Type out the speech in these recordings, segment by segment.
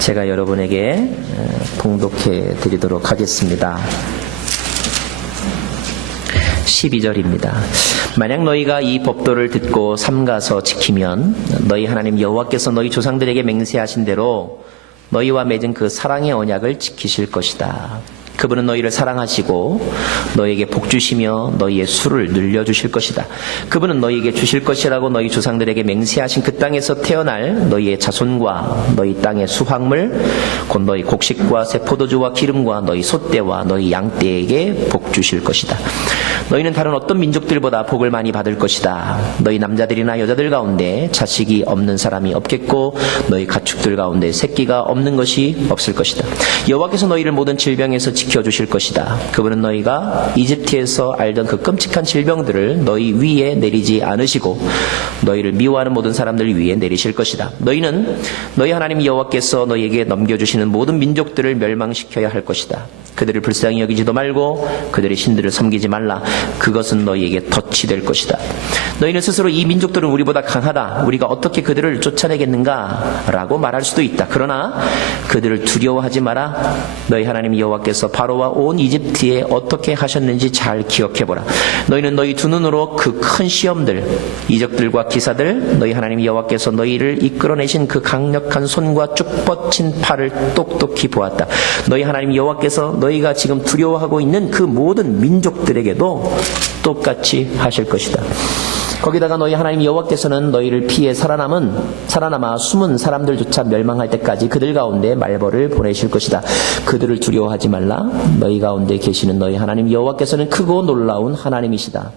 제가 여러분에게 봉독해 드리도록 하겠습니다. 12절입니다. 만약 너희가 이 법도를 듣고 삼가서 지키면 너희 하나님 여호와께서 너희 조상들에게 맹세하신 대로 너희와 맺은 그 사랑의 언약을 지키실 것이다. 그분은 너희를 사랑하시고 너희에게 복 주시며 너희의 수를 늘려주실 것이다. 그분은 너희에게 주실 것이라고 너희 조상들에게 맹세하신 그 땅에서 태어날 너희의 자손과 너희 땅의 수확물 곧 너희 곡식과 새 포도주와 기름과 너희 소떼와 너희 양떼에게 복 주실 것이다. 너희는 다른 어떤 민족들보다 복을 많이 받을 것이다. 너희 남자들이나 여자들 가운데 자식이 없는 사람이 없겠고 너희 가축들 가운데 새끼가 없는 것이 없을 것이다. 여호와께서 너희를 모든 질병에서 지켜주실 것이다. 그분은 너희가 이집트에서 알던 그 끔찍한 질병들을 너희 위에 내리지 않으시고 너희를 미워하는 모든 사람들 위에 내리실 것이다. 너희는 너희 하나님 여호와께서 너희에게 넘겨주시는 모든 민족들을 멸망시켜야 할 것이다. 그들을 불쌍히 여기지도 말고 그들의 신들을 섬기지 말라. 그것은 너희에게 덫이 될 것이다. 너희는 스스로 이 민족들은 우리보다 강하다. 우리가 어떻게 그들을 쫓아내겠는가? 라고 말할 수도 있다. 그러나 그들을 두려워하지 마라. 너희 하나님 여호와께서 바로와 온 이집트에 어떻게 하셨는지 잘 기억해보라. 너희는 너희 두 눈으로 그 큰 시험들, 이적들과 기사들, 너희 하나님 여호와께서 너희를 이끌어내신 그 강력한 손과 쭉 뻗친 팔을 똑똑히 보았다. 너희 하나님 여호와께서 너희가 지금 두려워하고 있는 그 모든 민족들에게도 똑같이 하실 것이다. 거기다가 너희 하나님 여호와께서는 너희를 피해 살아남아 숨은 사람들조차 멸망할 때까지 그들 가운데 말벌을 보내실 것이다. 그들을 두려워하지 말라. 너희 가운데 계시는 너희 하나님 여호와께서는 크고 놀라운 하나님이시다.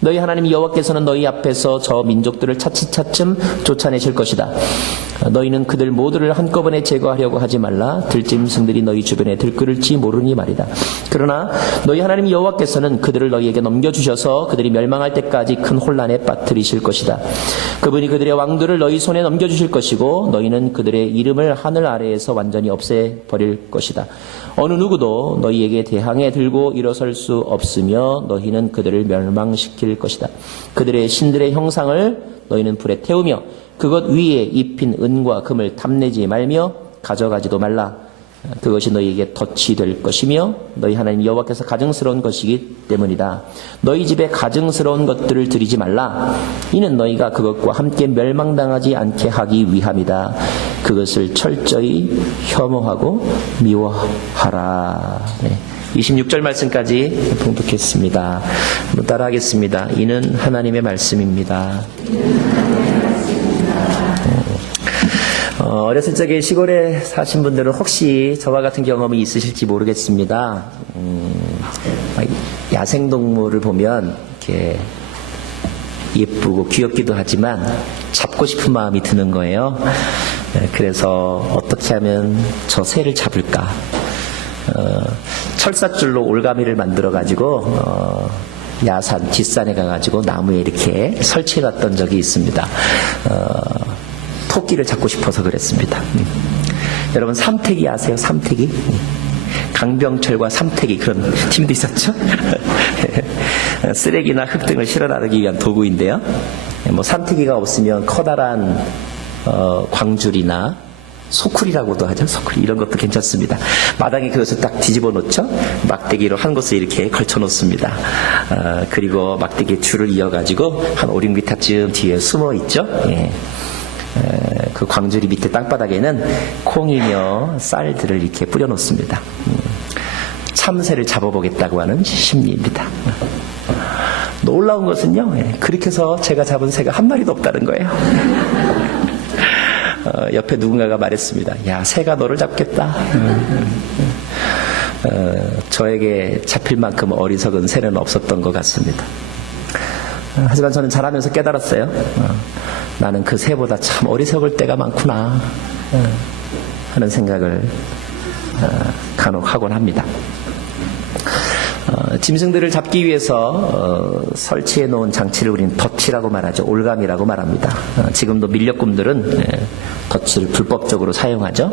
너희 하나님 여호와께서는 너희 앞에서 저 민족들을 차츰 쫓아내실 것이다. 너희는 그들 모두를 한꺼번에 제거하려고 하지 말라. 들짐승들이 너희 주변에 들끓을지 모르니 말이다. 그러나 너희 하나님 여호와께서는 그들을 너희에게 넘겨주셔서 그들이 멸망할 때까지 큰 혼란에 빠뜨리실 것이다. 그분이 그들의 왕들을 너희 손에 넘겨주실 것이고 너희는 그들의 이름을 하늘 아래에서 완전히 없애버릴 것이다. 어느 누구도 너희에게 대항해 들고 일어설 수 없으며 너희는 그들을 멸망시킬 것이다. 그들의 신들의 형상을 너희는 불에 태우며 그것 위에 입힌 은과 금을 탐내지 말며 가져가지도 말라. 그것이 너희에게 덫이 될 것이며 너희 하나님 여호와께서 가증스러운 것이기 때문이다. 너희 집에 가증스러운 것들을 드리지 말라. 이는 너희가 그것과 함께 멸망당하지 않게 하기 위함이다. 그것을 철저히 혐오하고 미워하라. 네. 26절 말씀까지 봉독했습니다. 한번 따라하겠습니다. 이는 하나님의 말씀입니다. 어렸을 적에 시골에 사신 분들은 혹시 저와 같은 경험이 있으실지 모르겠습니다. 야생동물을 보면 이렇게 예쁘고 귀엽기도 하지만 잡고 싶은 마음이 드는 거예요. 그래서 어떻게 하면 저 새를 잡을까? 철사줄로 올가미를 만들어가지고 야산, 뒷산에 가가지고 나무에 이렇게 설치해놨던 적이 있습니다. 토끼를 잡고 싶어서 그랬습니다. 여러분 삼태기 아세요? 삼태기? 강병철과 삼태기 그런 팀도 있었죠? 쓰레기나 흙 등을 실어 나르기 위한 도구인데요. 뭐 삼태기가 없으면 커다란 광줄이나 소쿠리라고도 하죠. 소쿠리 이런 것도 괜찮습니다. 마당에 그것을 딱 뒤집어 놓죠. 막대기로 한 곳에 이렇게 걸쳐 놓습니다. 그리고 막대기 줄을 이어가지고 한 5, 6m쯤 뒤에 숨어 있죠. 예. 그 광주리 밑에 땅바닥에는 콩이며 쌀들을 이렇게 뿌려 놓습니다. 참새를 잡아보겠다고 하는 심리입니다. 놀라운 것은요, 그렇게 해서 제가 잡은 새가 한 마리도 없다는 거예요. 옆에 누군가가 말했습니다. 야, 새가 너를 잡겠다. 저에게 잡힐 만큼 어리석은 새는 없었던 것 같습니다. 하지만 저는 자라면서 깨달았어요. 나는 그 새보다 참 어리석을 때가 많구나 하는 생각을 간혹 하곤 합니다. 짐승들을 잡기 위해서 설치해 놓은 장치를 우리는 덫이라고 말하죠. 올감이라고 말합니다. 지금도 밀렵꾼들은 덫을 불법적으로 사용하죠.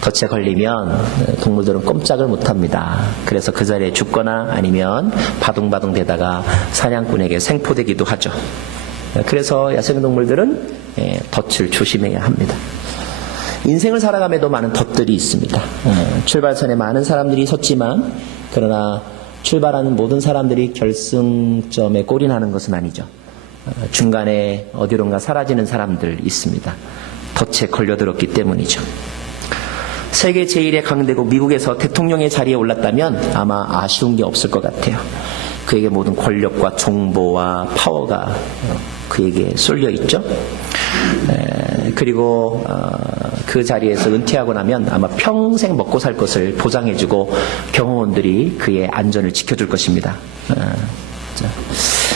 덫에 걸리면 동물들은 꼼짝을 못합니다. 그래서 그 자리에 죽거나 아니면 바둥바둥 대다가 사냥꾼에게 생포되기도 하죠. 그래서 야생동물들은 덫을 조심해야 합니다. 인생을 살아감에도 많은 덫들이 있습니다. 출발선에 많은 사람들이 섰지만 그러나 출발하는 모든 사람들이 결승점에 골이 나는 것은 아니죠. 중간에 어디론가 사라지는 사람들 있습니다. 덫에 걸려들었기 때문이죠. 세계 제1의 강대국 미국에서 대통령의 자리에 올랐다면 아마 아쉬운 게 없을 것 같아요. 그에게 모든 권력과 정보와 파워가 그에게 쏠려 있죠. 그리고 그 자리에서 은퇴하고 나면 아마 평생 먹고 살 것을 보장해주고 경호원들이 그의 안전을 지켜줄 것입니다.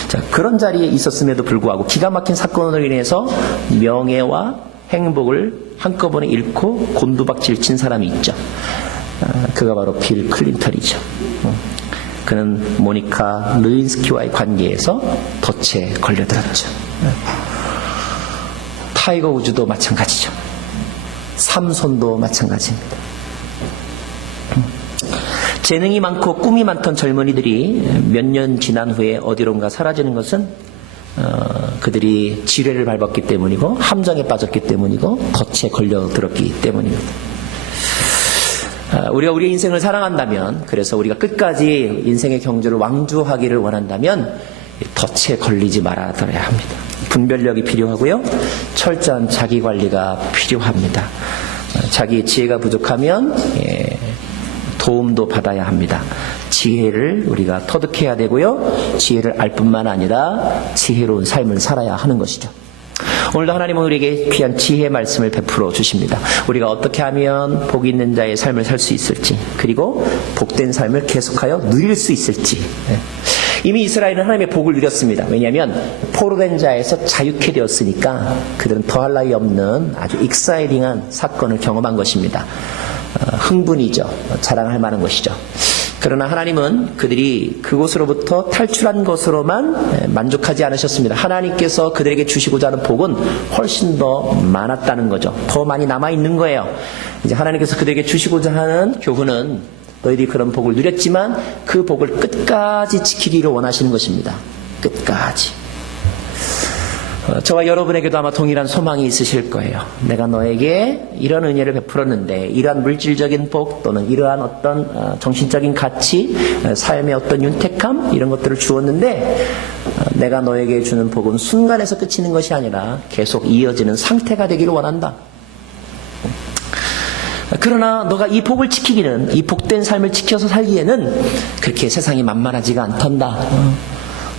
자, 그런 자리에 있었음에도 불구하고 기가 막힌 사건으로 인해서 명예와 행복을 한꺼번에 잃고 곤두박질 친 사람이 있죠. 그가 바로 빌 클린턴이죠. 그는 모니카 르인스키와의 관계에서 덫에 걸려들었죠. 타이거 우즈도 마찬가지죠. 삼손도 마찬가지입니다. 재능이 많고 꿈이 많던 젊은이들이 몇 년 지난 후에 어디론가 사라지는 것은 그들이 지뢰를 밟았기 때문이고 함정에 빠졌기 때문이고 덫에 걸려들었기 때문입니다. 우리가 우리의 인생을 사랑한다면, 그래서 우리가 끝까지 인생의 경주를 왕주하기를 원한다면 덫에 걸리지 말아들어야 합니다. 분별력이 필요하고요, 철저한 자기관리가 필요합니다. 자기의 지혜가 부족하면 도움도 받아야 합니다. 지혜를 우리가 터득해야 되고요, 지혜를 알 뿐만 아니라 지혜로운 삶을 살아야 하는 것이죠. 오늘도 하나님은 우리에게 귀한 지혜의 말씀을 베풀어 주십니다. 우리가 어떻게 하면 복 있는 자의 삶을 살 수 있을지, 그리고 복된 삶을 계속하여 누릴 수 있을지. 이미 이스라엘은 하나님의 복을 누렸습니다. 왜냐하면 포로된 자에서 자유케 되었으니까 그들은 더할 나위 없는 아주 익사이딩한 사건을 경험한 것입니다. 흥분이죠. 자랑할 만한 것이죠. 그러나 하나님은 그들이 그곳으로부터 탈출한 것으로만 만족하지 않으셨습니다. 하나님께서 그들에게 주시고자 하는 복은 훨씬 더 많았다는 거죠. 더 많이 남아있는 거예요. 이제 하나님께서 그들에게 주시고자 하는 교훈은, 너희들이 그런 복을 누렸지만 그 복을 끝까지 지키기를 원하시는 것입니다. 끝까지. 저와 여러분에게도 아마 동일한 소망이 있으실 거예요. 내가 너에게 이런 은혜를 베풀었는데, 이러한 물질적인 복 또는 이러한 어떤 정신적인 가치, 삶의 어떤 윤택함, 이런 것들을 주었는데 내가 너에게 주는 복은 순간에서 그치는 것이 아니라 계속 이어지는 상태가 되기를 원한다. 그러나 너가 이 복을 지키기는, 이 복된 삶을 지켜서 살기에는 그렇게 세상이 만만하지가 않단다.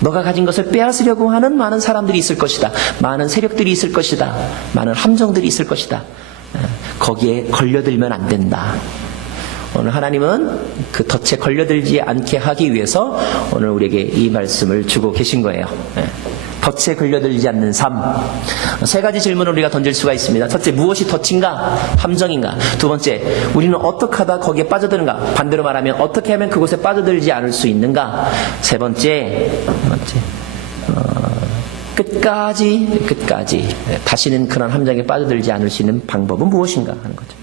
너가 가진 것을 빼앗으려고 하는 많은 사람들이 있을 것이다. 많은 세력들이 있을 것이다. 많은 함정들이 있을 것이다. 거기에 걸려들면 안 된다. 오늘 하나님은 그 덫에 걸려들지 않게 하기 위해서 오늘 우리에게 이 말씀을 주고 계신 거예요. 덫에 걸려들지 않는 삶. 세 가지 질문을 우리가 던질 수가 있습니다. 첫째, 무엇이 덫인가? 함정인가? 두 번째, 우리는 어떻게 하다 거기에 빠져드는가? 반대로 말하면 어떻게 하면 그곳에 빠져들지 않을 수 있는가? 세 번째, 끝까지 다시는 그런 함정에 빠져들지 않을 수 있는 방법은 무엇인가 하는 거죠.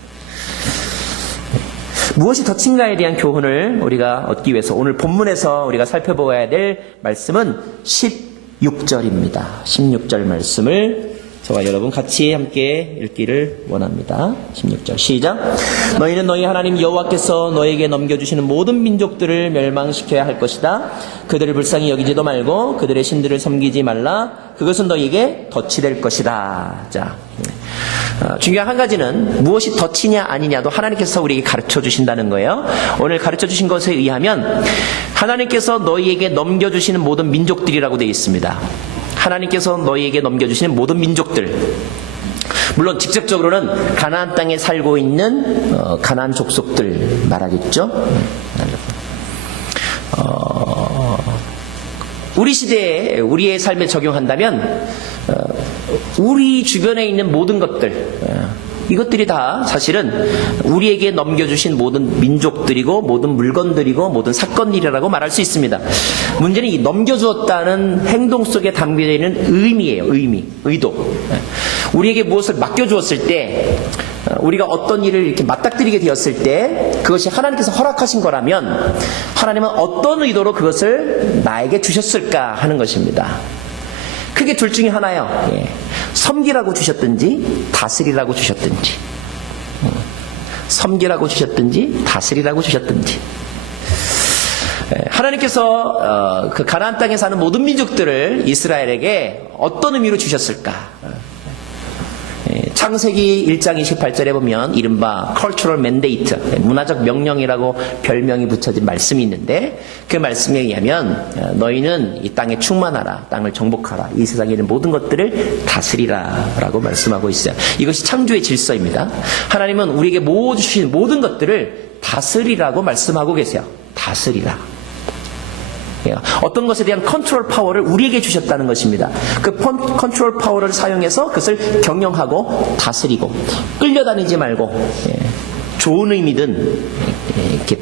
무엇이 덫인가에 대한 교훈을 우리가 얻기 위해서 오늘 본문에서 우리가 살펴보아야 될 말씀은 16절입니다. 16절 말씀을 저와 여러분 같이 함께 읽기를 원합니다. 16절 시작. 너희는 너희 하나님 여호와께서 너희에게 넘겨주시는 모든 민족들을 멸망시켜야 할 것이다. 그들을 불쌍히 여기지도 말고 그들의 신들을 섬기지 말라. 그것은 너희에게 덫이 될 것이다. 자, 중요한 한 가지는 무엇이 덫이냐 아니냐도 하나님께서 우리에게 가르쳐 주신다는 거예요. 오늘 가르쳐 주신 것에 의하면 하나님께서 너희에게 넘겨주시는 모든 민족들이라고 되어 있습니다. 하나님께서 너희에게 넘겨주시는 모든 민족들, 물론 직접적으로는 가나안 땅에 살고 있는 가나안 족속들 말하겠죠. 우리 시대에 우리의 삶에 적용한다면 우리 주변에 있는 모든 것들, 이것들이 다 사실은 우리에게 넘겨주신 모든 민족들이고 모든 물건들이고 모든 사건들이라고 말할 수 있습니다. 문제는 이 넘겨주었다는 행동 속에 담겨져 있는 의미예요. 의도. 우리에게 무엇을 맡겨주었을 때, 우리가 어떤 일을 이렇게 맞닥뜨리게 되었을 때 그것이 하나님께서 허락하신 거라면 하나님은 어떤 의도로 그것을 나에게 주셨을까 하는 것입니다. 크게 둘 중에 하나요. 섬기라고 주셨든지 다스리라고 주셨든지. 섬기라고 주셨든지 다스리라고 주셨든지. 하나님께서 그 가나안 땅에 사는 모든 민족들을 이스라엘에게 어떤 의미로 주셨을까? 창세기 1장 28절에 보면 이른바 cultural mandate, 문화적 명령이라고 별명이 붙여진 말씀이 있는데 그 말씀에 의하면 너희는 이 땅에 충만하라, 땅을 정복하라, 이 세상에 있는 모든 것들을 다스리라 라고 말씀하고 있어요. 이것이 창조의 질서입니다. 하나님은 우리에게 주신 모든 것들을 다스리라고 말씀하고 계세요. 다스리라. 어떤 것에 대한 컨트롤 파워를 우리에게 주셨다는 것입니다. 그 컨트롤 파워를 사용해서 그것을 경영하고 다스리고 끌려다니지 말고 좋은 의미든 이렇게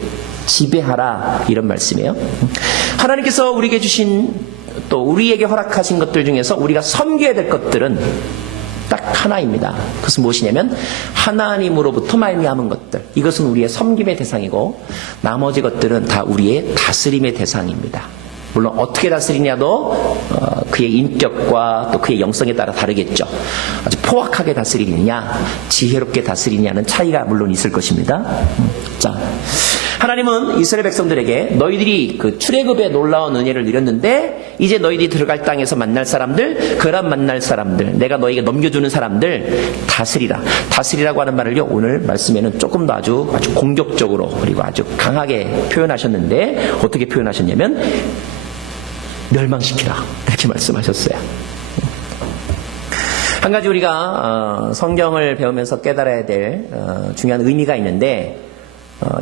지배하라 이런 말씀이에요. 하나님께서 우리에게 주신 또 우리에게 허락하신 것들 중에서 우리가 섬겨야 될 것들은 딱 하나입니다. 그것은 무엇이냐면 하나님으로부터 말미암은 것들. 이것은 우리의 섬김의 대상이고 나머지 것들은 다 우리의 다스림의 대상입니다. 물론 어떻게 다스리냐도 그의 인격과 또 그의 영성에 따라 다르겠죠. 아주 포악하게 다스리느냐 지혜롭게 다스리느냐는 차이가 물론 있을 것입니다. 자, 하나님은 이스라엘 백성들에게 너희들이 그 출애굽의 놀라운 은혜를 누렸는데 이제 너희들이 들어갈 땅에서 만날 사람들, 그런 만날 사람들, 내가 너희에게 넘겨주는 사람들 다스리라. 다스리라고 하는 말을요 오늘 말씀에는 조금 더 아주 공격적으로 그리고 아주 강하게 표현하셨는데 어떻게 표현하셨냐면 멸망시키라 이렇게 말씀하셨어요. 한 가지 우리가 성경을 배우면서 깨달아야 될 중요한 의미가 있는데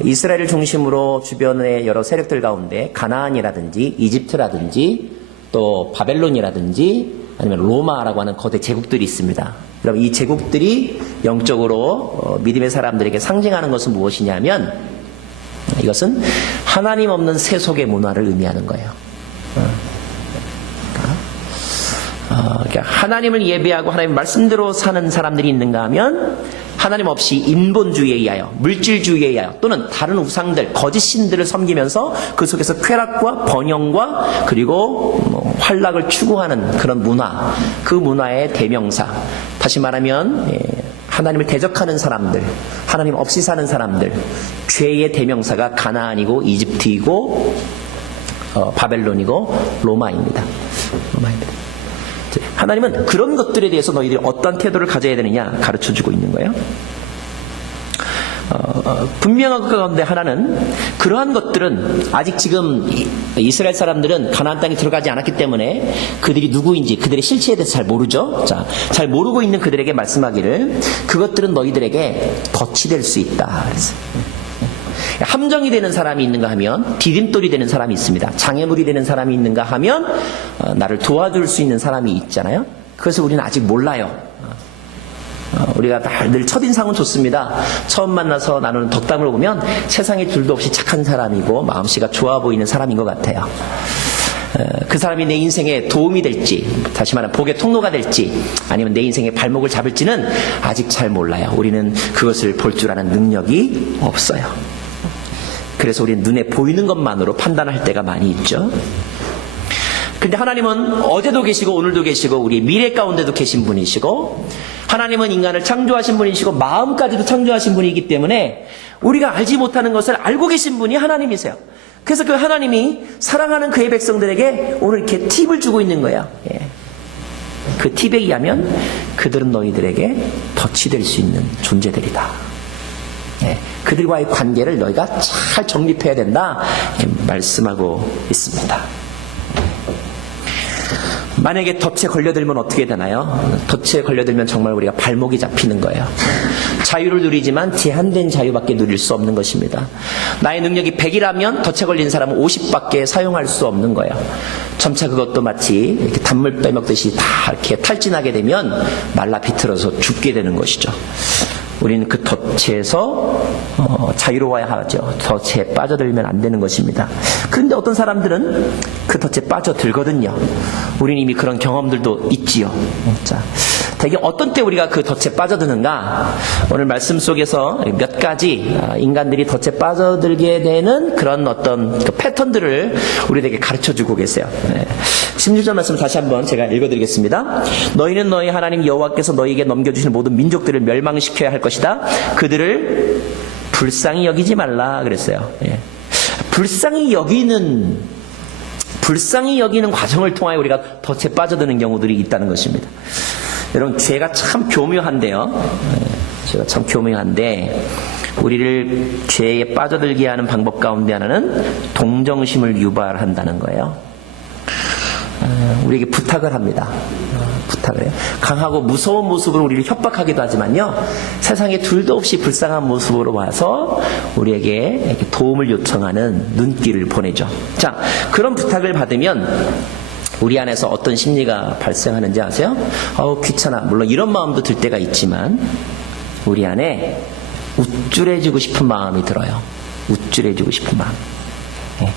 이스라엘을 중심으로 주변의 여러 세력들 가운데 가나안이라든지 이집트라든지 또 바벨론이라든지 아니면 로마라고 하는 거대 제국들이 있습니다. 여러분 이 제국들이 영적으로 믿음의 사람들에게 상징하는 것은 무엇이냐면 이것은 하나님 없는 세속의 문화를 의미하는 거예요. 그러니까 하나님을 예배하고 하나님 말씀대로 사는 사람들이 있는가 하면 하나님 없이 인본주의에 의하여 물질주의에 의하여 또는 다른 우상들 거짓 신들을 섬기면서 그 속에서 쾌락과 번영과 그리고 활락을 추구하는 그런 문화, 그 문화의 대명사, 다시 말하면 하나님을 대적하는 사람들, 하나님 없이 사는 사람들, 죄의 대명사가 가나안이고 이집트이고 바벨론이고 로마입니다. 하나님은 그런 것들에 대해서 너희들이 어떤 태도를 가져야 되느냐 가르쳐주고 있는 거예요. 분명한 것 가운데 하나는 그러한 것들은 아직 지금 이스라엘 사람들은 가나안 땅에 들어가지 않았기 때문에 그들이 누구인지 그들의 실체에 대해서 잘 모르죠. 자, 잘 모르고 있는 그들에게 말씀하기를 그것들은 너희들에게 덫이 될 수 있다. 그래서 함정이 되는 사람이 있는가 하면 디딤돌이 되는 사람이 있습니다. 장애물이 되는 사람이 있는가 하면 나를 도와줄 수 있는 사람이 있잖아요. 그래서 우리는 아직 몰라요. 우리가 늘 첫인상은 좋습니다. 처음 만나서 나누는 덕담을 보면 세상에 둘도 없이 착한 사람이고 마음씨가 좋아 보이는 사람인 것 같아요. 그 사람이 내 인생에 도움이 될지, 다시 말하면 복의 통로가 될지, 아니면 내 인생의 발목을 잡을지는 아직 잘 몰라요. 우리는 그것을 볼 줄 아는 능력이 없어요. 그래서 우리는 눈에 보이는 것만으로 판단할 때가 많이 있죠. 근데 하나님은 어제도 계시고 오늘도 계시고 우리 미래 가운데도 계신 분이시고 하나님은 인간을 창조하신 분이시고 마음까지도 창조하신 분이기 때문에 우리가 알지 못하는 것을 알고 계신 분이 하나님이세요. 그래서 그 하나님이 사랑하는 그의 백성들에게 오늘 이렇게 팁을 주고 있는 거예요. 그 팁에 의하면 그들은 너희들에게 덫이 될 수 있는 존재들이다. 그들과의 관계를 너희가 잘 정립해야 된다 이렇게 말씀하고 있습니다. 만약에 덫에 걸려들면 어떻게 되나요? 덫에 걸려들면 정말 우리가 발목이 잡히는 거예요. 자유를 누리지만 제한된 자유밖에 누릴 수 없는 것입니다. 나의 능력이 100이라면 덫에 걸린 사람은 50밖에 사용할 수 없는 거예요. 점차 그것도 마치 이렇게 단물 빼먹듯이 다 이렇게 탈진하게 되면 말라 비틀어서 죽게 되는 것이죠. 우리는 그 덫에서 자유로워야 하죠. 덫에 빠져들면 안 되는 것입니다. 그런데 어떤 사람들은 그 덫에 빠져들거든요. 우리는 이미 그런 경험들도 있지요. 자, 대개 어떤 때 우리가 그 덫에 빠져드는가? 오늘 말씀 속에서 몇 가지 인간들이 덫에 빠져들게 되는 그런 어떤 그 패턴들을 우리에게 가르쳐주고 계세요. 16절 말씀 다시 한번 제가 읽어드리겠습니다. 너희는 너희 하나님 여호와께서 너희에게 넘겨주시는 모든 민족들을 멸망시켜야 할 것이다. 그들을 불쌍히 여기지 말라 그랬어요. 예. 불쌍히 여기는 과정을 통하여 우리가 덫에 빠져드는 경우들이 있다는 것입니다. 여러분, 죄가 참 교묘한데요. 죄가 참 교묘한데, 우리를 죄에 빠져들게 하는 방법 가운데 하나는 동정심을 유발한다는 거예요. 우리에게 부탁을 합니다. 부탁을 해요. 강하고 무서운 모습으로 우리를 협박하기도 하지만요, 세상에 둘도 없이 불쌍한 모습으로 와서 우리에게 이렇게 도움을 요청하는 눈길을 보내죠. 자, 그런 부탁을 받으면 우리 안에서 어떤 심리가 발생하는지 아세요? 귀찮아. 물론 이런 마음도 들 때가 있지만 우리 안에 우쭐해지고 싶은 마음이 들어요. 우쭐해지고 싶은 마음. 네.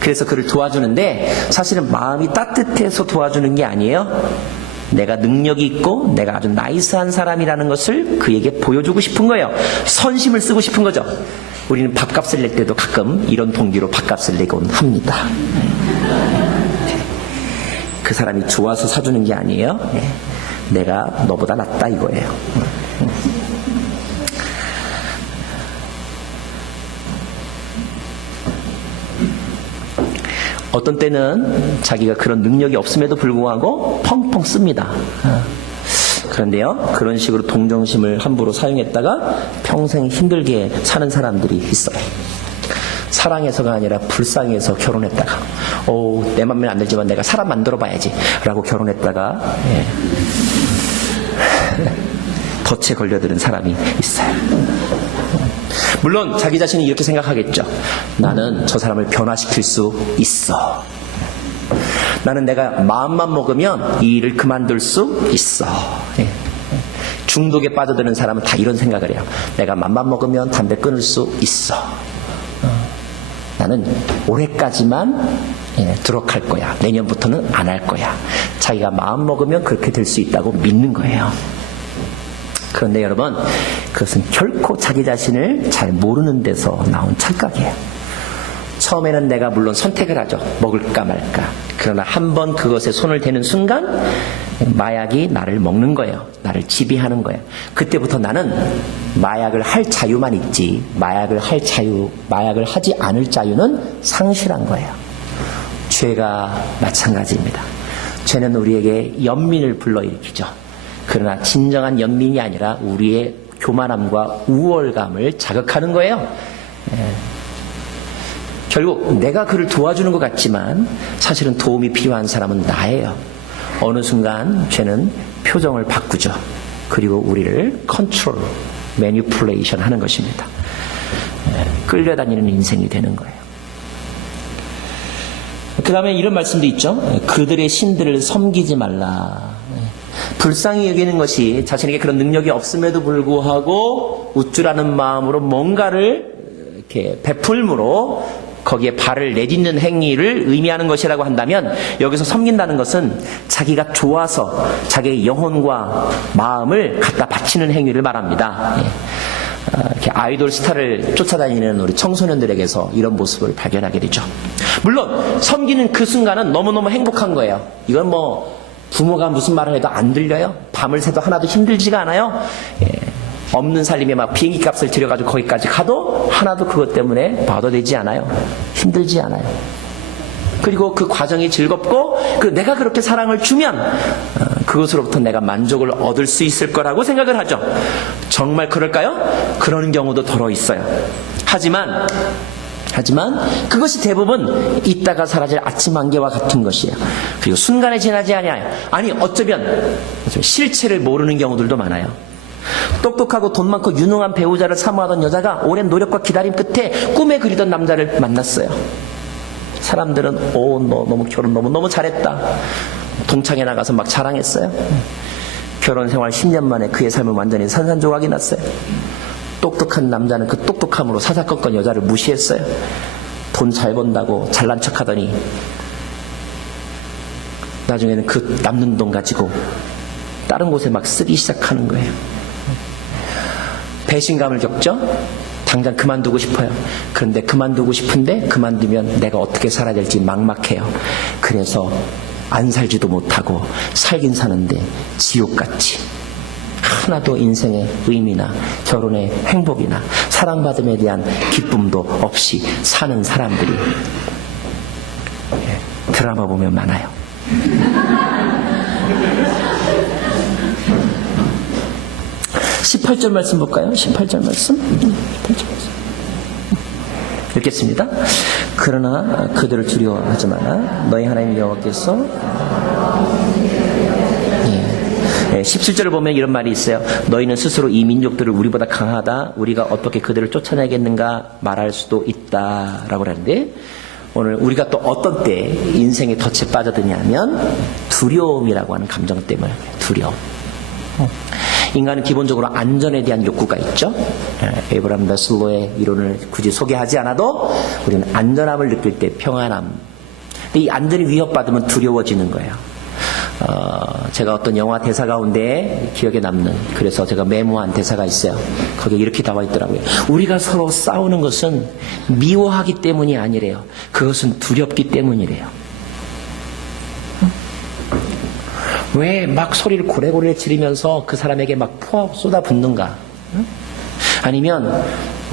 그래서 그를 도와주는데 사실은 마음이 따뜻해서 도와주는 게 아니에요. 내가 능력이 있고 내가 아주 나이스한 사람이라는 것을 그에게 보여주고 싶은 거예요. 선심을 쓰고 싶은 거죠. 우리는 밥값을 낼 때도 가끔 이런 동기로 밥값을 내곤 합니다. 그 사람이 좋아서 사주는 게 아니에요. 내가 너보다 낫다 이거예요. 어떤 때는 자기가 그런 능력이 없음에도 불구하고 펑펑 씁니다. 그런데요, 그런 식으로 동정심을 함부로 사용했다가 평생 힘들게 사는 사람들이 있어요. 사랑해서가 아니라 불쌍해서 결혼했다가 내 맘에는 안 들지만 내가 사람 만들어 봐야지 라고 결혼했다가 덫에 걸려드는 사람이 있어요. 물론 자기 자신이 이렇게 생각하겠죠. 나는 저 사람을 변화시킬 수 있어. 나는 내가 마음만 먹으면 이 일을 그만둘 수 있어. 중독에 빠져드는 사람은 다 이런 생각을 해요. 내가 맘만 먹으면 담배 끊을 수 있어. 나는 올해까지만 들어갈 거야. 내년부터는 안 할 거야. 자기가 마음 먹으면 그렇게 될 수 있다고 믿는 거예요. 그런데 여러분, 그것은 결코 자기 자신을 잘 모르는 데서 나온 착각이에요. 처음에는 내가 물론 선택을 하죠. 먹을까 말까. 그러나 한번 그것에 손을 대는 순간 마약이 나를 먹는 거예요. 나를 지배하는 거예요. 그때부터 나는 마약을 할 자유만 있지 마약을 하지 않을 자유는 상실한 거예요. 죄가 마찬가지입니다. 죄는 우리에게 연민을 불러일으키죠. 그러나 진정한 연민이 아니라 우리의 교만함과 우월감을 자극하는 거예요. 결국 내가 그를 도와주는 것 같지만 사실은 도움이 필요한 사람은 나예요. 어느 순간 죄는 표정을 바꾸죠. 그리고 우리를 컨트롤, 매니플레이션 하는 것입니다. 끌려다니는 인생이 되는 거예요. 그 다음에 이런 말씀도 있죠. 그들의 신들을 섬기지 말라. 불쌍히 여기는 것이 자신에게 그런 능력이 없음에도 불구하고 우쭐하는 마음으로 뭔가를 이렇게 베풀므로 거기에 발을 내딛는 행위를 의미하는 것이라고 한다면, 여기서 섬긴다는 것은 자기가 좋아서 자기의 영혼과 마음을 갖다 바치는 행위를 말합니다. 이렇게 아이돌 스타를 쫓아다니는 우리 청소년들에게서 이런 모습을 발견하게 되죠. 물론 섬기는 그 순간은 너무너무 행복한 거예요. 이건 부모가 무슨 말을 해도 안 들려요. 밤을 새도 하나도 힘들지가 않아요. 없는 살림에 막 비행기 값을 들여가지고 거기까지 가도 하나도 그것 때문에 받아되지 않아요. 힘들지 않아요. 그리고 그 과정이 즐겁고 내가 그렇게 사랑을 주면 그것으로부터 내가 만족을 얻을 수 있을 거라고 생각을 하죠. 정말 그럴까요? 그러는 경우도 더러 있어요. 하지만 그것이 대부분 있다가 사라질 아침 안개와 같은 것이에요. 그리고 순간에 지나지 아니하여, 아니 어쩌면 실체를 모르는 경우들도 많아요. 똑똑하고 돈 많고 유능한 배우자를 사모하던 여자가 오랜 노력과 기다림 끝에 꿈에 그리던 남자를 만났어요. 사람들은 너 너무 결혼 너무 잘했다. 동창회 나가서 막 자랑했어요. 결혼 생활 10년 만에 그의 삶은 완전히 산산조각이 났어요. 똑똑한 남자는 그 똑똑함으로 사사건건 여자를 무시했어요. 돈 잘 번다고 잘난 척하더니 나중에는 그 남는 돈 가지고 다른 곳에 막 쓰기 시작하는 거예요. 배신감을 겪죠. 당장 그만두고 싶어요. 그런데 그만두고 싶은데 그만두면 내가 어떻게 살아야 될지 막막해요. 그래서 안 살지도 못하고 살긴 사는데 지옥같이 하나도 인생의 의미나 결혼의 행복이나 사랑받음에 대한 기쁨도 없이 사는 사람들이 드라마 보면 많아요. 18절 말씀 볼까요? 18절 말씀. 18절 말씀. 읽겠습니다. 그러나 그들을 두려워하지 마라. 너희 하나님 여호와께서 17절을 보면 이런 말이 있어요. 너희는 스스로 이 민족들을 우리보다 강하다, 우리가 어떻게 그들을 쫓아내겠는가 말할 수도 있다라고 하는데, 오늘 우리가 또 어떤 때 인생의 덫에 빠져드냐면 두려움이라고 하는 감정 때문에. 두려움. 인간은 기본적으로 안전에 대한 욕구가 있죠. 에이브라함 마슬로의 이론을 굳이 소개하지 않아도 우리는 안전함을 느낄 때 평안함. 근데 이 안전이 위협받으면 두려워지는 거예요. 제가 어떤 영화 대사 가운데 기억에 남는, 그래서 제가 메모한 대사가 있어요. 거기에 이렇게 나와 있더라고요. 우리가 서로 싸우는 것은 미워하기 때문이 아니래요. 그것은 두렵기 때문이래요. 왜 막 소리를 고래고래 지르면서 그 사람에게 막 쏟아붓는가? 아니면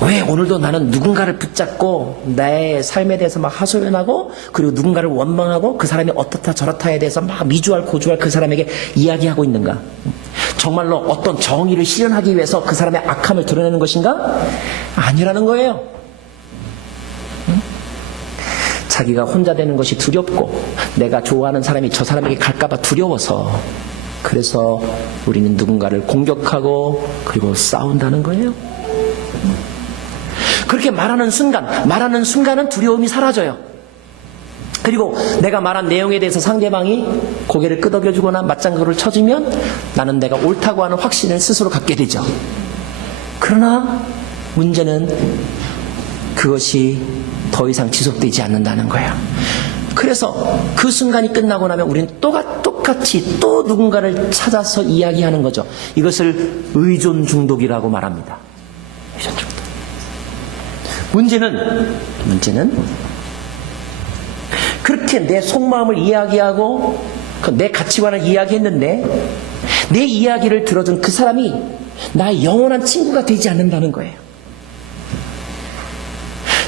왜 오늘도 나는 누군가를 붙잡고 나의 삶에 대해서 막 하소연하고, 그리고 누군가를 원망하고 그 사람이 어떻다 저렇다에 대해서 막 미주알 고주알 그 사람에게 이야기하고 있는가? 정말로 어떤 정의를 실현하기 위해서 그 사람의 악함을 드러내는 것인가? 아니라는 거예요. 자기가 혼자 되는 것이 두렵고, 내가 좋아하는 사람이 저 사람에게 갈까봐 두려워서, 그래서 우리는 누군가를 공격하고 그리고 싸운다는 거예요. 그렇게 말하는 순간은 두려움이 사라져요. 그리고 내가 말한 내용에 대해서 상대방이 고개를 끄덕여주거나 맞장구를 쳐주면 나는 내가 옳다고 하는 확신을 스스로 갖게 되죠. 그러나 문제는 그것이 더 이상 지속되지 않는다는 거예요. 그래서 그 순간이 끝나고 나면 우리는 똑같이 또 누군가를 찾아서 이야기하는 거죠. 이것을 의존 중독이라고 말합니다. 의존 중독. 문제는 그렇게 내 속마음을 이야기하고 내 가치관을 이야기했는데 내 이야기를 들어준 그 사람이 나의 영원한 친구가 되지 않는다는 거예요.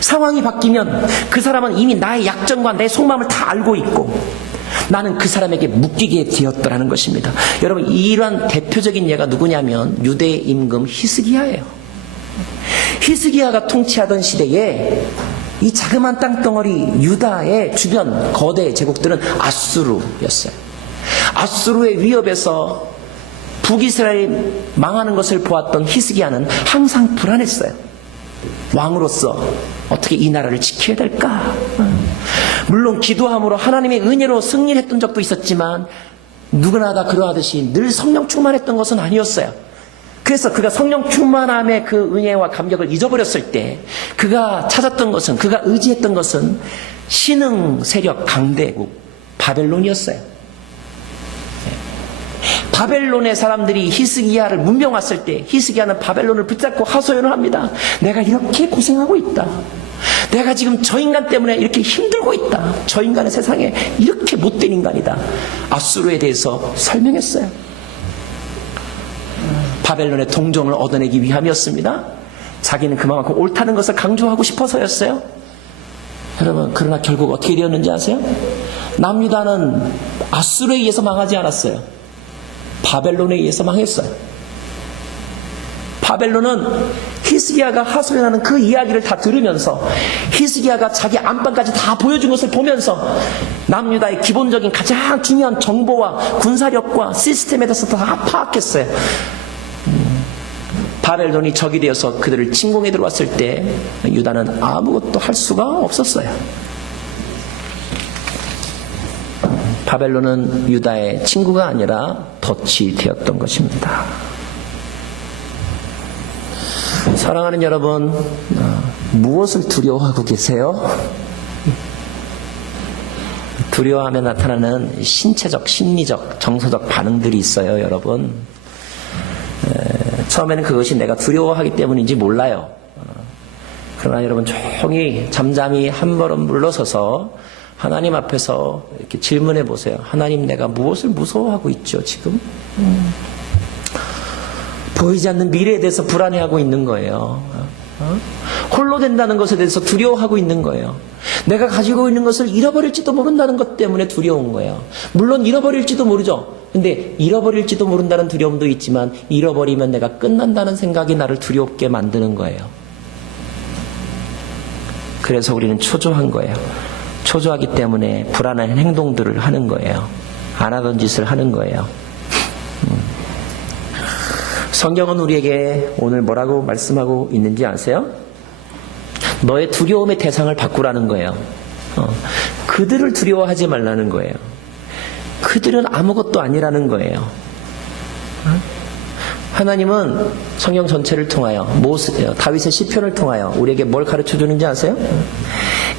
상황이 바뀌면 그 사람은 이미 나의 약점과 내 속마음을 다 알고 있고 나는 그 사람에게 묶이게 되었더라는 것입니다. 여러분, 이러한 대표적인 예가 누구냐면 유대의 임금 히스기야예요. 히스기야가 통치하던 시대에 이 자그마한 땅덩어리 유다의 주변 거대 제국들은 아수르였어요. 아수르의 위협에서 북이스라엘이 망하는 것을 보았던 히스기야는 항상 불안했어요. 왕으로서 어떻게 이 나라를 지켜야 될까? 물론 기도함으로 하나님의 은혜로 승리를 했던 적도 있었지만 누구나 다 그러하듯이 늘 성령 충만했던 것은 아니었어요. 그래서 그가 성령 충만함의 그 은혜와 감격을 잊어버렸을 때 그가 찾았던 것은, 그가 의지했던 것은 신흥 세력 강대국 바벨론이었어요. 바벨론의 사람들이 히스기야를 문명 왔을 때 히스기야는 바벨론을 붙잡고 하소연을 합니다. 내가 이렇게 고생하고 있다. 내가 지금 저 인간 때문에 이렇게 힘들고 있다. 저 인간의 세상에 이렇게 못된 인간이다. 아수르에 대해서 설명했어요. 바벨론의 동정을 얻어내기 위함이었습니다. 자기는 그만큼 옳다는 것을 강조하고 싶어서였어요. 여러분, 그러나 결국 어떻게 되었는지 아세요? 남유다는 아수르에 의해서 망하지 않았어요. 바벨론에 의해서 망했어요. 바벨론은 히스기야가 하소연하는 그 이야기를 다 들으면서 히스기야가 자기 안방까지 다 보여준 것을 보면서 남유다의 기본적인 가장 중요한 정보와 군사력과 시스템에 대해서 다 파악했어요. 바벨론이 적이 되어서 그들을 침공해 들어왔을 때 유다는 아무것도 할 수가 없었어요. 바벨론은 유다의 친구가 아니라 덫이 되었던 것입니다. 사랑하는 여러분, 무엇을 두려워하고 계세요? 두려워하며 나타나는 신체적, 심리적, 정서적 반응들이 있어요, 여러분. 처음에는 그것이 내가 두려워하기 때문인지 몰라요. 그러나 여러분, 조용히 잠잠히 한 걸음 물러서서 하나님 앞에서 이렇게 질문해 보세요. 하나님, 내가 무엇을 무서워하고 있죠, 지금? 보이지 않는 미래에 대해서 불안해하고 있는 거예요. 홀로 된다는 것에 대해서 두려워하고 있는 거예요. 내가 가지고 있는 것을 잃어버릴지도 모른다는 것 때문에 두려운 거예요. 물론 잃어버릴지도 모르죠. 근데 잃어버릴지도 모른다는 두려움도 있지만 잃어버리면 내가 끝난다는 생각이 나를 두렵게 만드는 거예요. 그래서 우리는 초조한 거예요. 초조하기 때문에 불안한 행동들을 하는 거예요. 안 하던 짓을 하는 거예요. 성경은 우리에게 오늘 뭐라고 말씀하고 있는지 아세요? 너의 두려움의 대상을 바꾸라는 거예요. 그들을 두려워하지 말라는 거예요. 그들은 아무것도 아니라는 거예요. 하나님은 성경 전체를 통하여 다윗의 시편을 통하여 우리에게 뭘 가르쳐 주는지 아세요?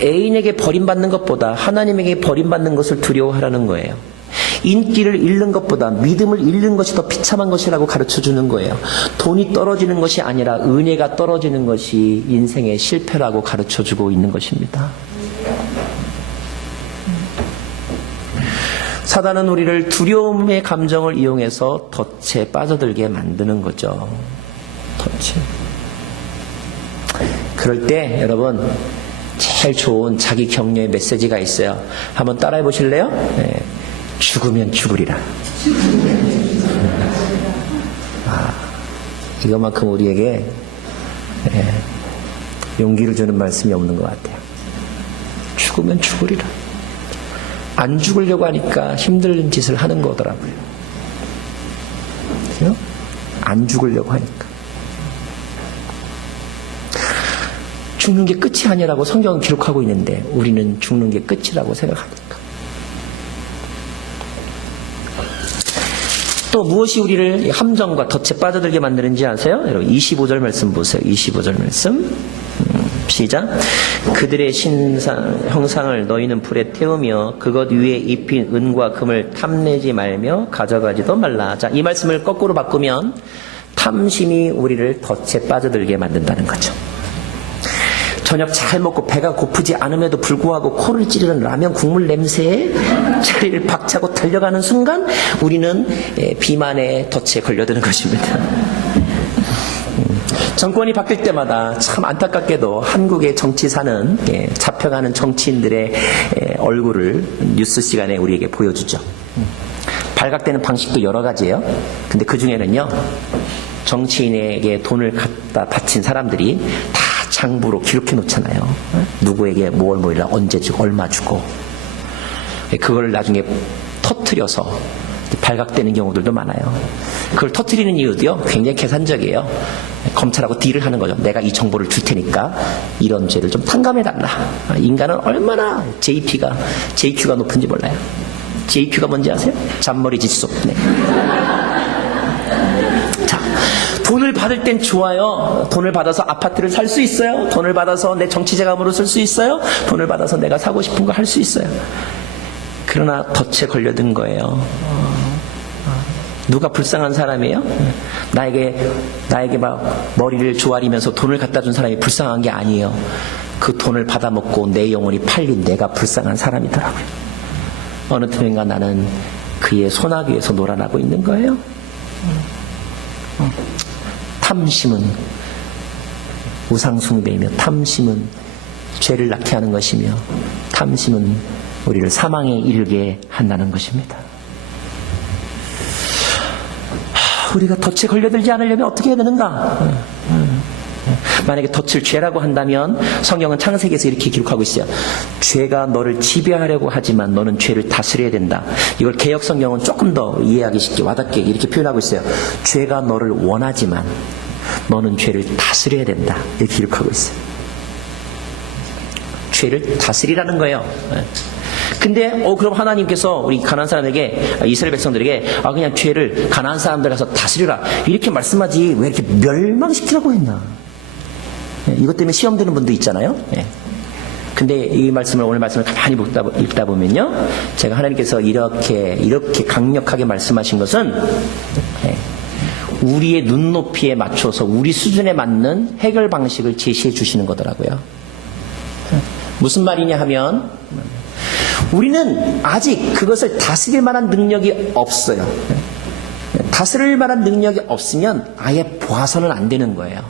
애인에게 버림받는 것보다 하나님에게 버림받는 것을 두려워하라는 거예요. 인기를 잃는 것보다 믿음을 잃는 것이 더 비참한 것이라고 가르쳐 주는 거예요. 돈이 떨어지는 것이 아니라 은혜가 떨어지는 것이 인생의 실패라고 가르쳐 주고 있는 것입니다. 사단은 우리를 두려움의 감정을 이용해서 덫에 빠져들게 만드는 거죠. 덫에. 그럴 때 여러분 제일 좋은 자기 격려의 메시지가 있어요. 한번 따라해 보실래요? 네. 죽으면 죽으리라. 이것만큼 우리에게 용기를 주는 말씀이 없는 것 같아요. 죽으면 죽으리라. 안 죽으려고 하니까 힘든 짓을 하는 거더라고요. 그죠? 안 죽으려고 하니까. 죽는 게 끝이 아니라고 성경은 기록하고 있는데 우리는 죽는 게 끝이라고 생각하니까. 또 무엇이 우리를 함정과 덫에 빠져들게 만드는지 아세요? 여러분 25절 말씀 보세요. 25절 말씀. 시작. 그들의 형상을 너희는 불에 태우며 그것 위에 입힌 은과 금을 탐내지 말며 가져가지도 말라. 자, 이 말씀을 거꾸로 바꾸면 탐심이 우리를 덫에 빠져들게 만든다는 거죠. 저녁 잘 먹고 배가 고프지 않음에도 불구하고 코를 찌르는 라면 국물 냄새에 자리를 박차고 달려가는 순간 우리는 비만의 덫에 걸려드는 것입니다. 정권이 바뀔 때마다 참 안타깝게도 한국의 정치사는 잡혀가는 정치인들의 얼굴을 뉴스 시간에 우리에게 보여주죠. 발각되는 방식도 여러 가지예요. 근데 그 중에는요, 정치인에게 돈을 갖다 바친 사람들이 다 장부로 기록해 놓잖아요. 누구에게 뭘 언제 주고 얼마 주고. 그걸 나중에 터뜨려서 발각되는 경우들도 많아요. 그걸 터뜨리는 이유도요, 굉장히 계산적이에요. 검찰하고 딜을 하는 거죠. 내가 이 정보를 줄 테니까 이런 죄를 좀 탕감해달라. 인간은 얼마나 JQ가 높은지 몰라요. JQ가 뭔지 아세요? 잔머리 지수. 네. 자, 돈을 받을 땐 좋아요. 돈을 받아서 아파트를 살 수 있어요. 돈을 받아서 내 정치 자금으로 쓸 수 있어요. 돈을 받아서 내가 사고 싶은 거 할 수 있어요. 그러나 덫에 걸려든 거예요. 누가 불쌍한 사람이에요? 나에게 막 머리를 조아리면서 돈을 갖다 준 사람이 불쌍한 게 아니에요. 그 돈을 받아먹고 내 영혼이 팔린 내가 불쌍한 사람이더라고요. 어느 틈인가 나는 그의 소나귀에서 놀아나고 있는 거예요. 탐심은 우상숭배이며 탐심은 죄를 낳게 하는 것이며 탐심은 우리를 사망에 이르게 한다는 것입니다. 우리가 덫에 걸려들지 않으려면 어떻게 해야 되는가? 만약에 덫을 죄라고 한다면 성경은 창세기에서 이렇게 기록하고 있어요. 죄가 너를 지배하려고 하지만 너는 죄를 다스려야 된다. 이걸 개역 성경은 조금 더 이해하기 쉽게 와닿게 이렇게 표현하고 있어요. 죄가 너를 원하지만 너는 죄를 다스려야 된다. 이렇게 기록하고 있어요. 죄를 다스리라는 거예요. 근데 그럼 하나님께서 우리 가나안 사람에게 이스라엘 백성들에게 그냥 죄를 가나안 사람들 가서 다스리라 이렇게 말씀하지 왜 이렇게 멸망시키라고 했나? 이것 때문에 시험 드는 분도 있잖아요. 근데 이 말씀을 오늘 말씀을 가만히 읽다 보면요, 제가 하나님께서 이렇게 강력하게 말씀하신 것은 우리의 눈높이에 맞춰서 우리 수준에 맞는 해결 방식을 제시해 주시는 거더라고요. 무슨 말이냐 하면 우리는 아직 그것을 다스릴 만한 능력이 없어요. 다스릴 만한 능력이 없으면 아예 보아서는 안 되는 거예요.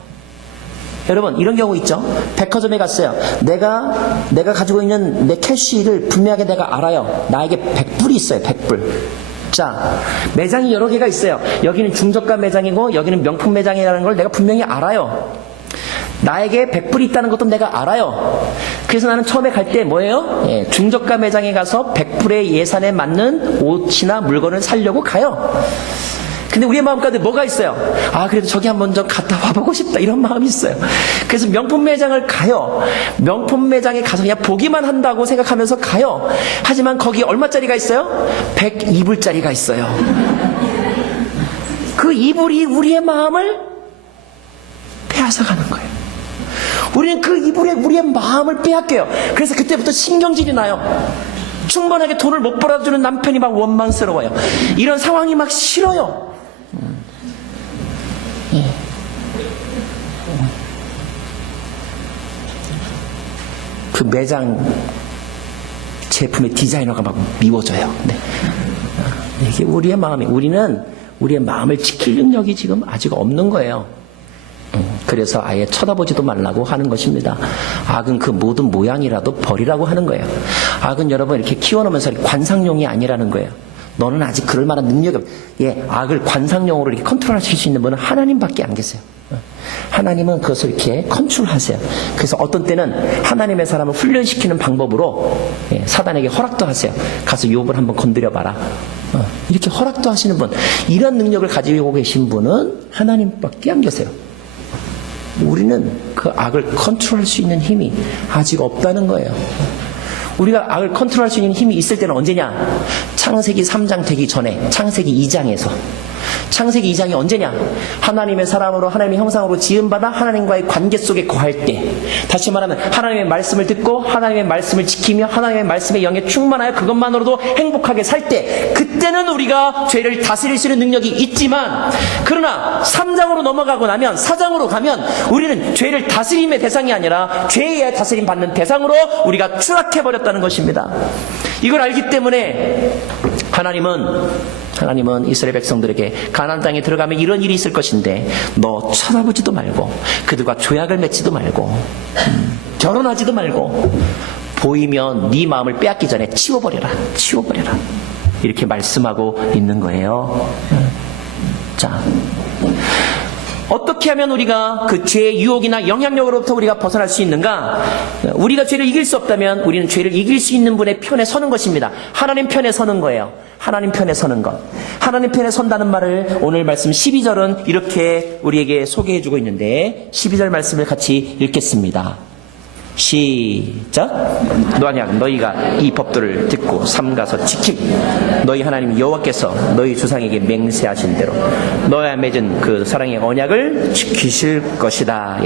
여러분, 이런 경우 있죠? 백화점에 갔어요. 내가 가지고 있는 내 캐시를 분명하게 내가 알아요. 나에게 100불이 있어요, 100불. 자, 매장이 여러 개가 있어요. 여기는 중저가 매장이고 여기는 명품 매장이라는 걸 내가 분명히 알아요. 나에게 100불이 있다는 것도 내가 알아요. 그래서 나는 처음에 갈 때 뭐예요? 중저가 매장에 가서 100불의 예산에 맞는 옷이나 물건을 사려고 가요. 근데 우리의 마음 가운데 뭐가 있어요? 그래도 저기 한번 좀 갔다 와보고 싶다, 이런 마음이 있어요. 그래서 명품 매장을 가요. 명품 매장에 가서 그냥 보기만 한다고 생각하면서 가요. 하지만 거기 얼마짜리가 있어요? 102불짜리가 있어요. 그 이불이 우리의 마음을 빼앗아가는 거예요. 우리는 그 이불에 우리의 마음을 빼앗겨요. 그래서 그때부터 신경질이 나요. 충분하게 돈을 못 벌어주는 남편이 막 원망스러워요. 이런 상황이 막 싫어요. 그 매장 제품의 디자이너가 막 미워져요. 이게 우리의 마음이, 우리는 우리의 마음을 지킬 능력이 지금 아직 없는 거예요. 그래서 아예 쳐다보지도 말라고 하는 것입니다. 악은 그 모든 모양이라도 버리라고 하는 거예요. 악은 여러분 이렇게 키워놓으면서 관상용이 아니라는 거예요. 너는 아직 그럴 만한 능력이 악을 관상용으로 이렇게 컨트롤하실 수 있는 분은 하나님밖에 안 계세요. 하나님은 그것을 이렇게 컨트롤하세요. 그래서 어떤 때는 하나님의 사람을 훈련시키는 방법으로 사단에게 허락도 하세요. 가서 욥을 한번 건드려봐라. 이렇게 허락도 하시는 분, 이런 능력을 가지고 계신 분은 하나님밖에 안 계세요. 우리는 그 악을 컨트롤할 수 있는 힘이 아직 없다는 거예요. 우리가 악을 컨트롤할 수 있는 힘이 있을 때는 언제냐? 창세기 3장 되기 전에 창세기 2장에서. 창세기 2장이 언제냐? 하나님의 사람으로 하나님의 형상으로 지음받아 하나님과의 관계 속에 거할 때, 다시 말하면 하나님의 말씀을 듣고 하나님의 말씀을 지키며 하나님의 말씀의 영에 충만하여 그것만으로도 행복하게 살 때, 그때는 우리가 죄를 다스릴 수 있는 능력이 있지만, 그러나 3장으로 넘어가고 나면 4장으로 가면 우리는 죄를 다스림의 대상이 아니라 죄의 다스림 받는 대상으로 우리가 추락해버렸다는 것입니다. 이걸 알기 때문에 하나님은 이스라엘 백성들에게 가나안 땅에 들어가면 이런 일이 있을 것인데 너 쳐다보지도 말고 그들과 조약을 맺지도 말고 결혼하지도 말고 보이면 네 마음을 빼앗기 전에 치워버려라 이렇게 말씀하고 있는 거예요. 자, 어떻게 하면 우리가 그 죄의 유혹이나 영향력으로부터 우리가 벗어날 수 있는가? 우리가 죄를 이길 수 없다면 우리는 죄를 이길 수 있는 분의 편에 서는 것입니다. 하나님 편에 서는 거예요. 하나님 편에 서는 것. 하나님 편에 선다는 말을 오늘 말씀 12절은 이렇게 우리에게 소개해주고 있는데, 12절 말씀을 같이 읽겠습니다. 시작. 만약 너희가 이 법도를 듣고 삼가서 지킴, 너희 하나님 여호와께서 너희 조상에게 맹세하신 대로 너희와 맺은 그 사랑의 언약을 지키실 것이다.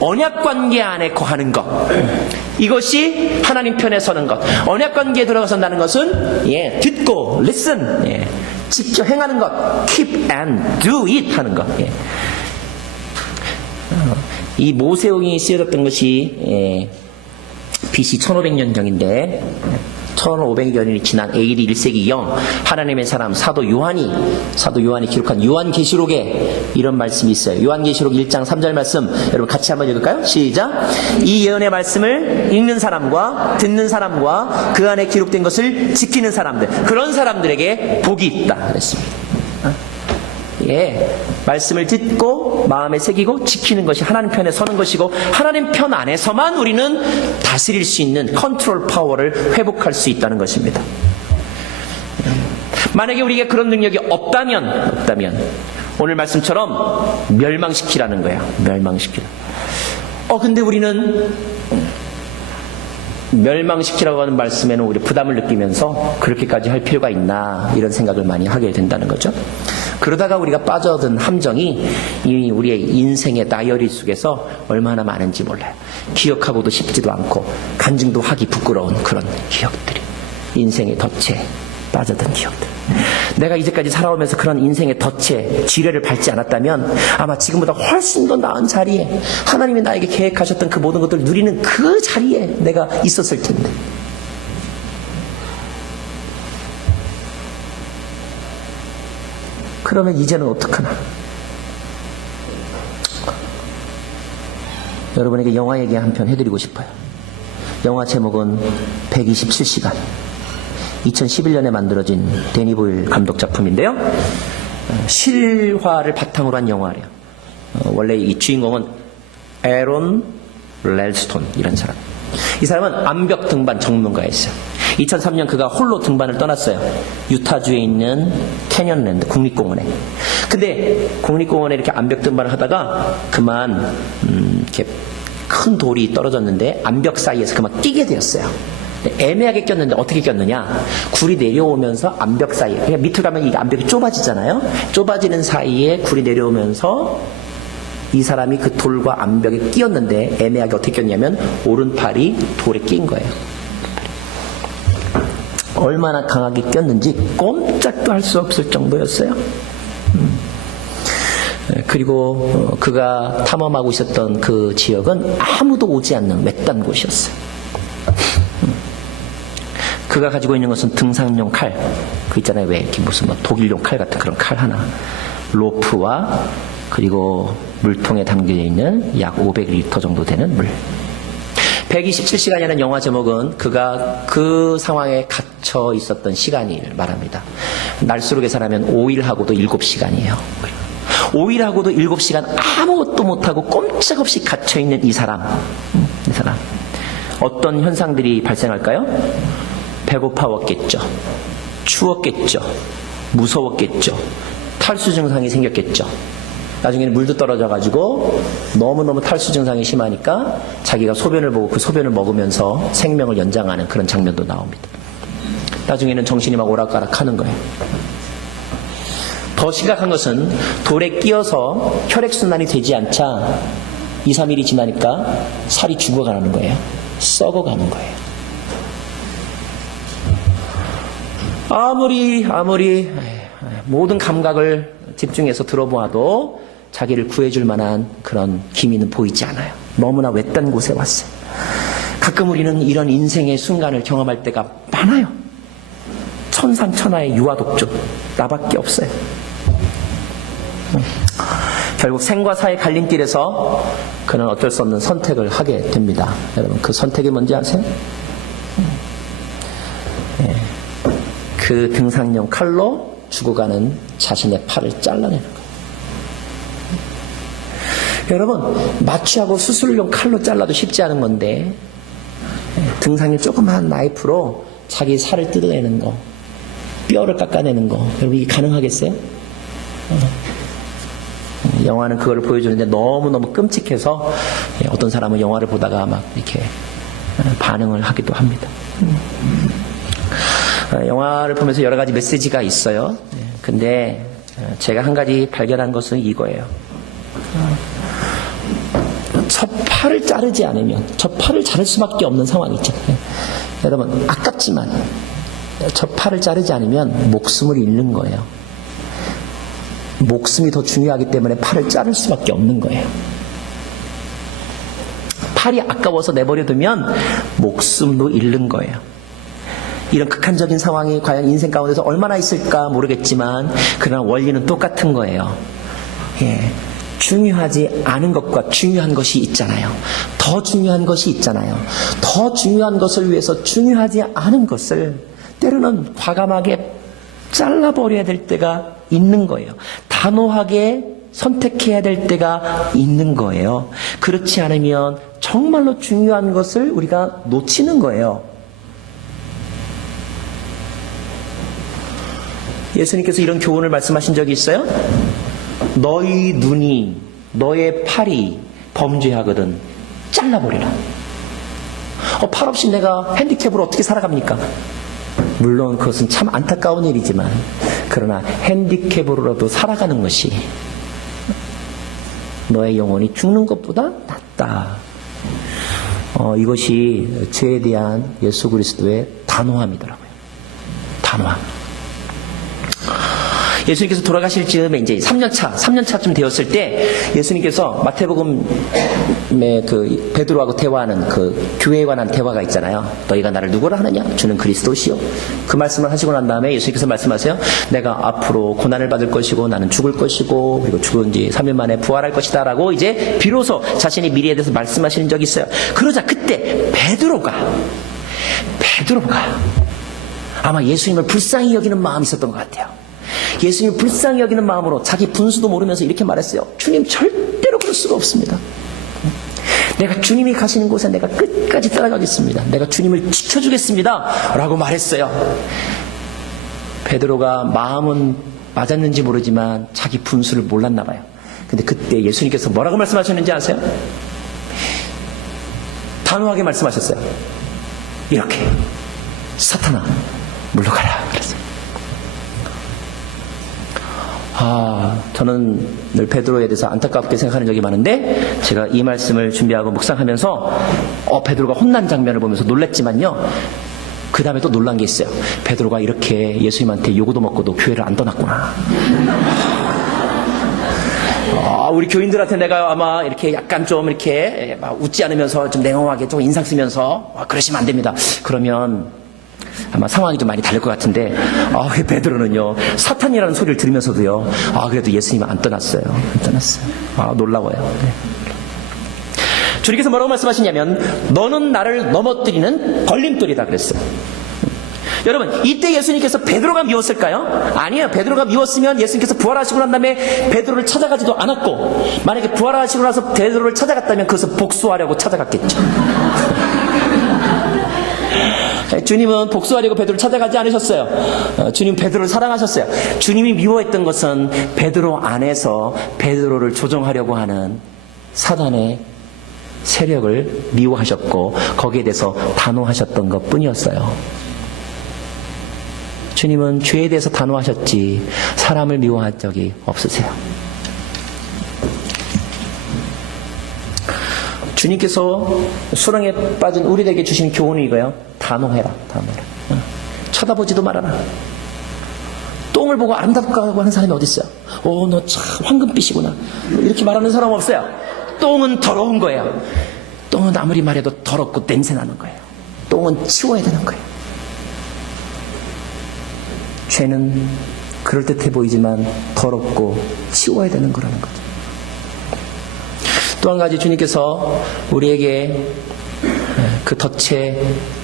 언약 관계 안에 거하는 것, 이것이 하나님 편에 서는 것. 언약 관계에 들어선다는 것은 듣고 listen, 지켜 행하는 것, keep and do it 하는 것. 이 모세옹이 쓰여졌던 것이 BC 1500년경인데 1500년이 지난 AD 1세기 영 하나님의 사람 사도 요한이 기록한 요한계시록에 이런 말씀이 있어요. 요한계시록 1장 3절 말씀 여러분 같이 한번 읽을까요? 시작. 이 예언의 말씀을 읽는 사람과 듣는 사람과 그 안에 기록된 것을 지키는 사람들, 그런 사람들에게 복이 있다 그랬습니다. 말씀을 듣고 마음에 새기고 지키는 것이 하나님 편에 서는 것이고, 하나님 편 안에서만 우리는 다스릴 수 있는 컨트롤 파워를 회복할 수 있다는 것입니다. 만약에 우리에게 그런 능력이 없다면 오늘 말씀처럼 멸망시키라는 거야. 멸망시키라. 근데 우리는 멸망시키라고 하는 말씀에는 우리 부담을 느끼면서 그렇게까지 할 필요가 있나 이런 생각을 많이 하게 된다는 거죠. 그러다가 우리가 빠져든 함정이 이미 우리의 인생의 다이어리 속에서 얼마나 많은지 몰라요. 기억하고도 싶지도 않고 간증도 하기 부끄러운 그런 기억들이, 인생의 덫에 빠져든 기억들. 내가 이제까지 살아오면서 그런 인생의 덫에 지뢰를 밟지 않았다면 아마 지금보다 훨씬 더 나은 자리에, 하나님이 나에게 계획하셨던 그 모든 것들을 누리는 그 자리에 내가 있었을 텐데. 그러면 이제는 어떡하나? 여러분에게 영화 얘기 한 편 해드리고 싶어요. 영화 제목은 127시간. 2011년에 만들어진 데니 보일 감독 작품인데요. 실화를 바탕으로 한 영화래요. 원래 이 주인공은 에론 렐스톤이라는 사람. 이 사람은 암벽 등반 전문가였어요. 2003년 그가 홀로 등반을 떠났어요. 유타주에 있는 캐년랜드 국립공원에. 근데 국립공원에 이렇게 암벽 등반을 하다가 그만 이렇게 큰 돌이 떨어졌는데 암벽 사이에서 그만 끼게 되었어요. 애매하게 꼈는데 어떻게 꼈느냐? 굴이 내려오면서 암벽 사이에, 그냥 밑으로 가면 이게 암벽이 좁아지잖아요. 좁아지는 사이에 굴이 내려오면서 이 사람이 그 돌과 암벽에 끼었는데 애매하게 어떻게 꼈냐면 오른팔이 돌에 낀 거예요. 얼마나 강하게 꼈는지 꼼짝도 할 수 없을 정도였어요. 그리고 그가 탐험하고 있었던 그 지역은 아무도 오지 않는 외딴 곳이었어요. 그가 가지고 있는 것은 등산용 칼, 그 있잖아요, 왜 이렇게 무슨 뭐 독일용 칼 같은 그런 칼 하나, 로프와 그리고 물통에 담겨 있는 약 500리터 정도 되는 물. 127시간이라는 영화 제목은 그가 그 상황에 갇혀 있었던 시간을 말합니다. 날수로 계산하면 5일하고도 7시간이에요. 5일하고도 7시간 아무것도 못하고 꼼짝없이 갇혀있는 이 사람. 어떤 현상들이 발생할까요? 배고파웠겠죠. 추웠겠죠. 무서웠겠죠. 탈수 증상이 생겼겠죠. 나중에는 물도 떨어져가지고 너무너무 탈수 증상이 심하니까 자기가 소변을 보고 그 소변을 먹으면서 생명을 연장하는 그런 장면도 나옵니다. 나중에는 정신이 막 오락가락 하는 거예요. 더 심각한 것은 돌에 끼어서 혈액순환이 되지 않자 2, 3일이 지나니까 살이 죽어가는 거예요. 썩어가는 거예요. 아무리 모든 감각을 집중해서 들어보아도 자기를 구해줄 만한 그런 기미는 보이지 않아요. 너무나 외딴 곳에 왔어요. 가끔 우리는 이런 인생의 순간을 경험할 때가 많아요. 천상천하의 유아독존, 나밖에 없어요. 결국 생과 사의 갈림길에서 그는 어쩔 수 없는 선택을 하게 됩니다. 여러분, 그 선택이 뭔지 아세요? 그 등산용 칼로 죽어가는 자신의 팔을 잘라내는 거예요. 여러분, 마취하고 수술용 칼로 잘라도 쉽지 않은 건데 등산용 조그마한 나이프로 자기 살을 뜯어내는 거, 뼈를 깎아내는 거, 여러분 이게 가능하겠어요? 영화는 그걸 보여주는데 너무너무 끔찍해서 어떤 사람은 영화를 보다가 막 이렇게 반응을 하기도 합니다. 영화를 보면서 여러 가지 메시지가 있어요. 근데 제가 한 가지 발견한 것은 이거예요. 저 팔을 자르지 않으면, 저 팔을 자를 수밖에 없는 상황이 있죠. 여러분, 아깝지만 저 팔을 자르지 않으면 목숨을 잃는 거예요. 목숨이 더 중요하기 때문에 팔을 자를 수밖에 없는 거예요. 팔이 아까워서 내버려두면 목숨도 잃는 거예요. 이런 극한적인 상황이 과연 인생 가운데서 얼마나 있을까 모르겠지만 그러나 원리는 똑같은 거예요. 중요하지 않은 것과 중요한 것이 있잖아요. 더 중요한 것이 있잖아요. 더 중요한 것을 위해서 중요하지 않은 것을 때로는 과감하게 잘라버려야 될 때가 있는 거예요. 단호하게 선택해야 될 때가 있는 거예요. 그렇지 않으면 정말로 중요한 것을 우리가 놓치는 거예요. 예수님께서 이런 교훈을 말씀하신 적이 있어요? 너희 눈이, 너의 팔이 범죄하거든 잘라버리라. 팔 없이 내가 핸디캡으로 어떻게 살아갑니까? 물론 그것은 참 안타까운 일이지만 그러나 핸디캡으로라도 살아가는 것이 너의 영혼이 죽는 것보다 낫다. 이것이 죄에 대한 예수 그리스도의 단호함이더라고요. 단호함. 예수님께서 돌아가실 즈음에 이제 3년차쯤 되었을 때 예수님께서 마태복음에 그 베드로하고 대화하는 그 교회에 관한 대화가 있잖아요. 너희가 나를 누구라 하느냐? 주는 그리스도시요. 그 말씀을 하시고 난 다음에 예수님께서 말씀하세요. 내가 앞으로 고난을 받을 것이고 나는 죽을 것이고 그리고 죽은 뒤 3일 만에 부활할 것이다 라고 이제 비로소 자신의 미래에 대해서 말씀하시는 적이 있어요. 그러자 그때 베드로가 아마 예수님을 불쌍히 여기는 마음이 있었던 것 같아요. 예수님을 불쌍히 여기는 마음으로 자기 분수도 모르면서 이렇게 말했어요. 주님, 절대로 그럴 수가 없습니다. 내가 주님이 가시는 곳에 내가 끝까지 따라가겠습니다. 내가 주님을 지켜주겠습니다 라고 말했어요. 베드로가 마음은 맞았는지 모르지만 자기 분수를 몰랐나 봐요. 근데 그때 예수님께서 뭐라고 말씀하셨는지 아세요? 단호하게 말씀하셨어요. 이렇게, 사탄아 물러가라 그랬어요. 저는 늘 베드로에 대해서 안타깝게 생각하는 적이 많은데 제가 이 말씀을 준비하고 묵상하면서 베드로가 혼난 장면을 보면서 놀랬지만요, 그 다음에 또 놀란 게 있어요. 베드로가 이렇게 예수님한테 요구도 먹고도 교회를 안 떠났구나. 우리 교인들한테 내가 아마 이렇게 약간 좀 이렇게 막 웃지 않으면서 좀 냉정하게 좀 인상 쓰면서 그러시면 안 됩니다. 그러면 아마 상황이 좀 많이 다를 것 같은데 베드로는요, 사탄이라는 소리를 들으면서도요, 그래도 예수님은 안 떠났어요. 안 떠났어요. 놀라워요. 네. 주님께서 뭐라고 말씀하시냐면 너는 나를 넘어뜨리는 걸림돌이다 그랬어요. 여러분, 이때 예수님께서 베드로가 미웠을까요? 아니에요. 베드로가 미웠으면 예수님께서 부활하시고 난 다음에 베드로를 찾아가지도 않았고, 만약에 부활하시고 나서 베드로를 찾아갔다면 그것을 복수하려고 찾아갔겠죠. 주님은 복수하려고 베드로를 찾아가지 않으셨어요. 주님 베드로를 사랑하셨어요. 주님이 미워했던 것은 베드로 안에서 베드로를 조종하려고 하는 사단의 세력을 미워하셨고 거기에 대해서 단호하셨던 것 뿐이었어요. 주님은 죄에 대해서 단호하셨지 사람을 미워한 적이 없으세요. 주님께서 수렁에 빠진 우리에게 주신 교훈이 이거예요. 단호해라. 쳐다보지도 말아라. 똥을 보고 아름답다고 하는 사람이 어디 있어요? 너 참 황금빛이구나 이렇게 말하는 사람 없어요. 똥은 더러운 거예요. 똥은 아무리 말해도 더럽고 냄새나는 거예요. 똥은 치워야 되는 거예요. 죄는 그럴듯해 보이지만 더럽고 치워야 되는 거라는 거죠. 또 한 가지, 주님께서 우리에게 그 덫에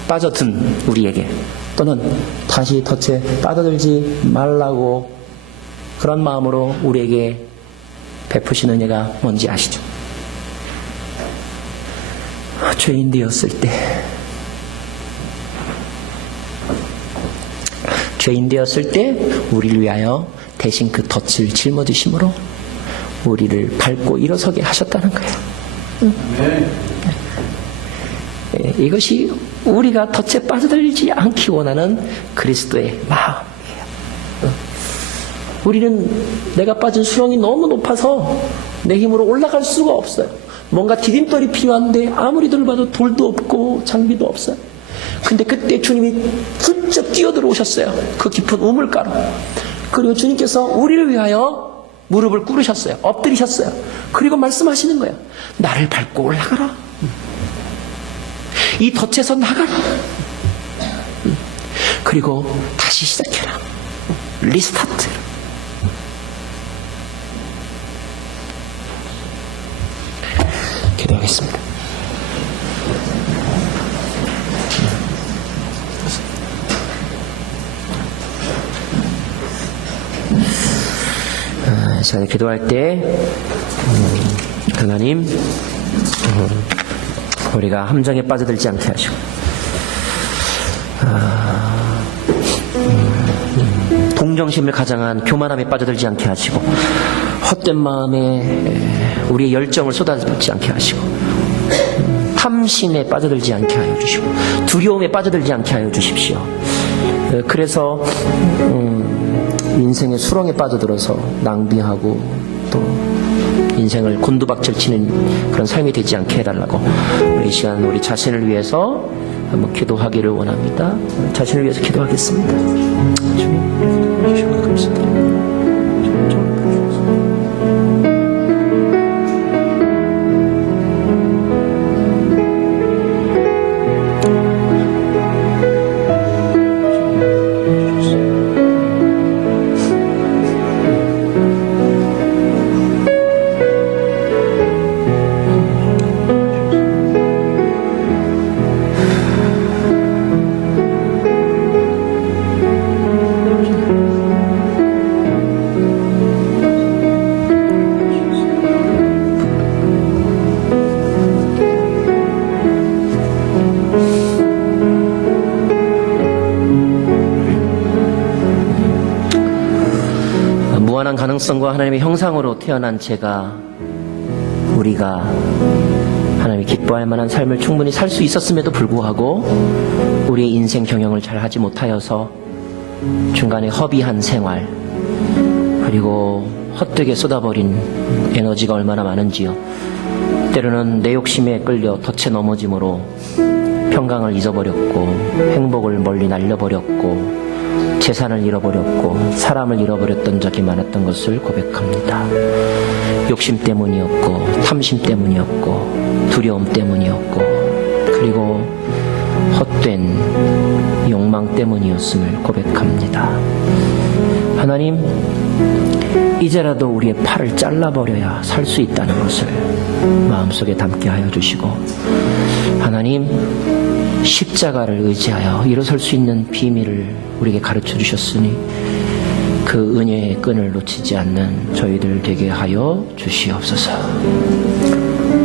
빠져든 우리에게, 또는 다시 덫에 빠져들지 말라고 그런 마음으로 우리에게 베푸시는 은혜가 뭔지 아시죠? 죄인 되었을 때 우리를 위하여 대신 그 덫을 짊어지심으로 우리를 밟고 일어서게 하셨다는 거예요. 이것이 우리가 덫에 빠져들지 않기 원하는 그리스도의 마음이에요. 우리는 내가 빠진 수렁이 너무 높아서 내 힘으로 올라갈 수가 없어요. 뭔가 디딤돌이 필요한데 아무리 들어봐도 돌도 없고 장비도 없어요. 근데 그때 주님이 훌쩍 뛰어들어오셨어요. 그 깊은 우물가로. 그리고 주님께서 우리를 위하여 무릎을 꿇으셨어요. 엎드리셨어요. 그리고 말씀하시는 거예요. 나를 밟고 올라가라. 이 덫에서 나가라. 그리고 다시 시작해라. 리스타트. 기도하겠습니다. 시간에 기도할 때 하나님, 우리가 함정에 빠져들지 않게 하시고 동정심을 가장한 교만함에 빠져들지 않게 하시고 헛된 마음에 우리의 열정을 쏟아지지 않게 하시고 탐심에 빠져들지 않게 하여 주시고 두려움에 빠져들지 않게 하여 주십시오. 그래서 인생의 수렁에 빠져들어서 낭비하고 또 인생을 곤두박질 치는 그런 삶이 되지 않게 해달라고 우리 이 시간 우리 자신을 위해서 한번 기도하기를 원합니다. 자신을 위해서 기도하겠습니다. 주님, 주셔서 감사드립니다. 정성과 하나님의 형상으로 태어난 우리가 하나님이 기뻐할 만한 삶을 충분히 살 수 있었음에도 불구하고 우리의 인생 경영을 잘 하지 못하여서 중간에 허비한 생활, 그리고 헛되게 쏟아버린 에너지가 얼마나 많은지요. 때로는 내 욕심에 끌려 덫에 넘어짐으로 평강을 잊어버렸고, 행복을 멀리 날려버렸고, 재산을 잃어버렸고, 사람을 잃어버렸던 적이 많았던 것을 고백합니다. 욕심 때문이었고, 탐심 때문이었고, 두려움 때문이었고, 그리고 헛된 욕망 때문이었음을 고백합니다. 하나님, 이제라도 우리의 팔을 잘라버려야 살 수 있다는 것을 마음속에 담게 하여 주시고, 하나님, 십자가를 의지하여 일어설 수 있는 비밀을 우리에게 가르쳐 주셨으니 그 은혜의 끈을 놓치지 않는 저희들 되게 하여 주시옵소서.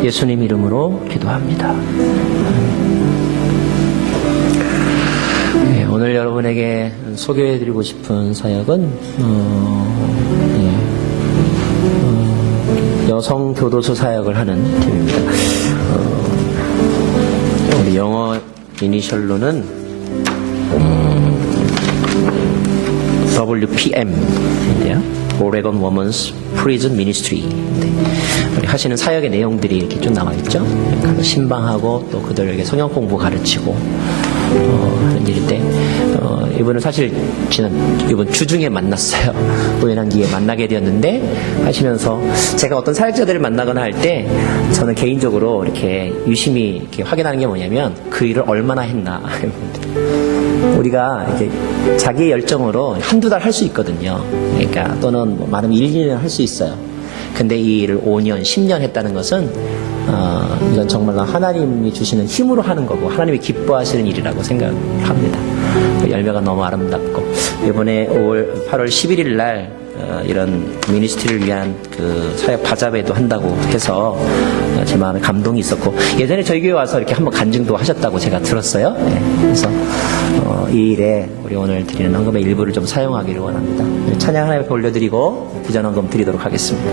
예수님 이름으로 기도합니다. 네, 오늘 여러분에게 소개해드리고 싶은 사역은 여성 교도소 사역을 하는 팀입니다. 우리 영어 이니셜로는 WPM인데요. Oregon Women's Prison Ministry. 우리 하시는 사역의 내용들이 이렇게 좀 나와 있죠. 가서 신방하고 또 그들에게 성경 공부 가르치고 하는 일인데, 이분은 사실 이번 주중에 만났어요. 우연한 기회에 만나게 되었는데, 하시면서 제가 어떤 사역자들을 만나거나 할 때 저는 개인적으로 이렇게 유심히 이렇게 확인하는 게 뭐냐면 그 일을 얼마나 했나. 우리가 이렇게 자기의 열정으로 한두 달 할 수 있거든요. 그러니까 또는 뭐 많으면 1, 2년 할 수 있어요. 근데 이 일을 5년, 10년 했다는 것은 이건 정말로 하나님이 주시는 힘으로 하는 거고 하나님이 기뻐하시는 일이라고 생각합니다. 열매가 너무 아름답고, 이번에 8월 11일 날 이런 미니스트리를 위한 그 사역 바자회도 한다고 해서 제 마음에 감동이 있었고, 예전에 저희 교회 와서 이렇게 한번 간증도 하셨다고 제가 들었어요. 네, 그래서 이 일에 우리 오늘 드리는 헌금의 일부를 좀 사용하기를 원합니다. 찬양 하나님 앞에 올려드리고 비전 헌금 드리도록 하겠습니다.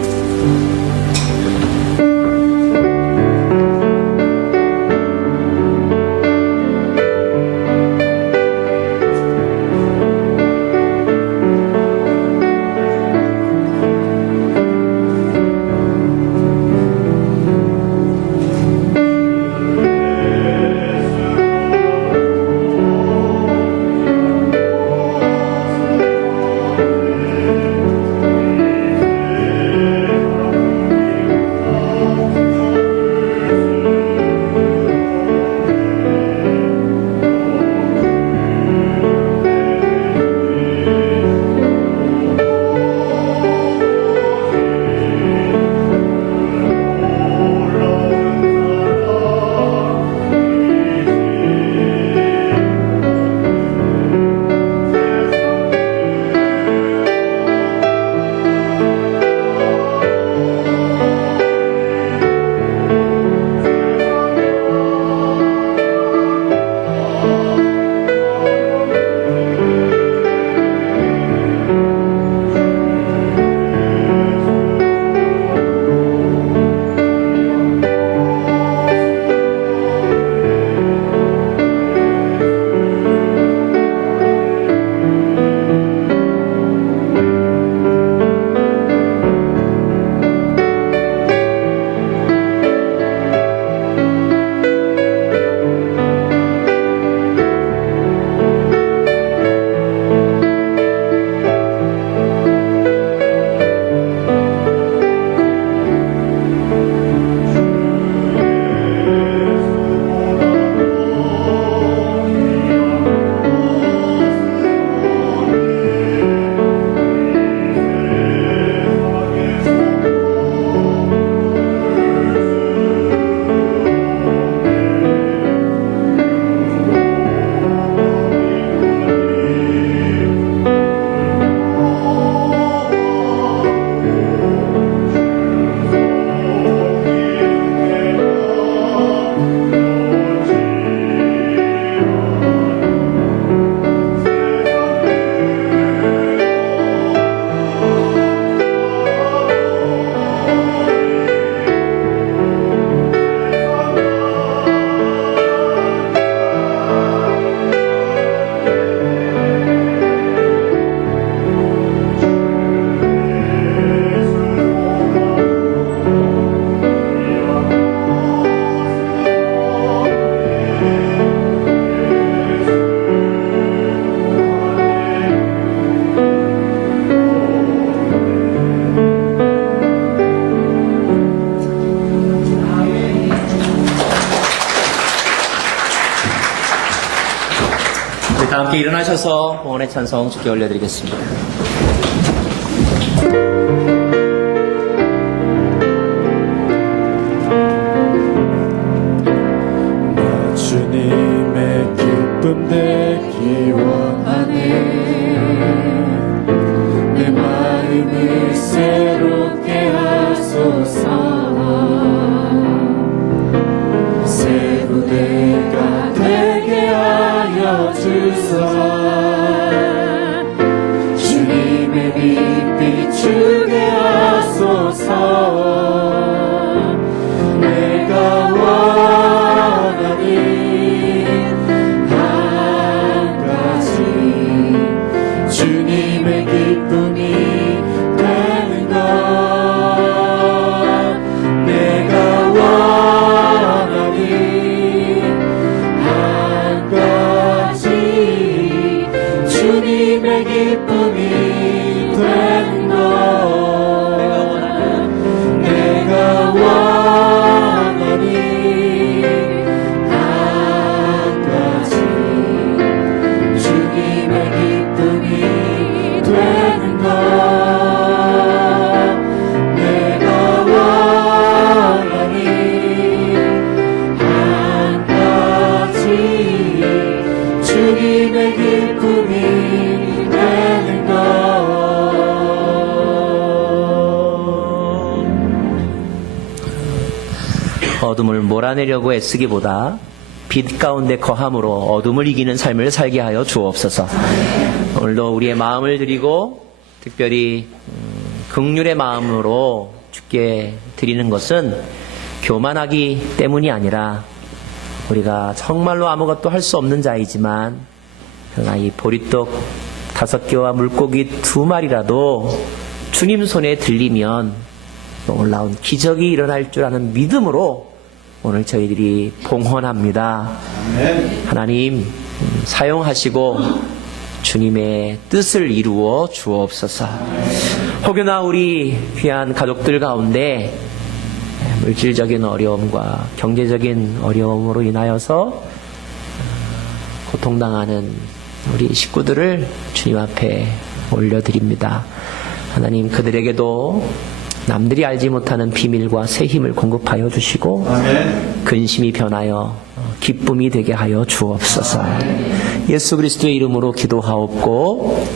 다 함께 일어나셔서 봉헌의 찬송 주께 올려드리겠습니다. 나 주님의 기쁨 되기 원하네. 내 마음을 새롭게 하소서. 새 부대가 되게 하여 주소서. 주님의 빛 비추게 하소서. 내가 원하는 한 가지 주님의 기쁨이 되는 것. 내가 원하는 한 가지 주님의 기쁨이 되는 것. 내가 원하는 한 가지 주님의 기쁨이 되는 것. 내가 원하는 한 가지 주님의 기쁨이 되는 것. 어둠을 몰아내려고 애쓰기보다 빛 가운데 거함으로 어둠을 이기는 삶을 살게 하여 주옵소서. 오늘도 우리의 마음을 드리고 특별히 긍휼의 마음으로 주께 드리는 것은 교만하기 때문이 아니라 우리가 정말로 아무것도 할 수 없는 자이지만 그러나 이 보리떡 5개와 물고기 2마리라도 주님 손에 들리면 놀라운 기적이 일어날 줄 아는 믿음으로 오늘 저희들이 봉헌합니다. 하나님 사용하시고 주님의 뜻을 이루어 주옵소서. 혹여나 우리 귀한 가족들 가운데 물질적인 어려움과 경제적인 어려움으로 인하여서 고통당하는 우리 식구들을 주님 앞에 올려드립니다. 하나님 그들에게도 남들이 알지 못하는 비밀과 새 힘을 공급하여 주시고 근심이 변하여 기쁨이 되게 하여 주옵소서. 예수 그리스도의 이름으로 기도하옵고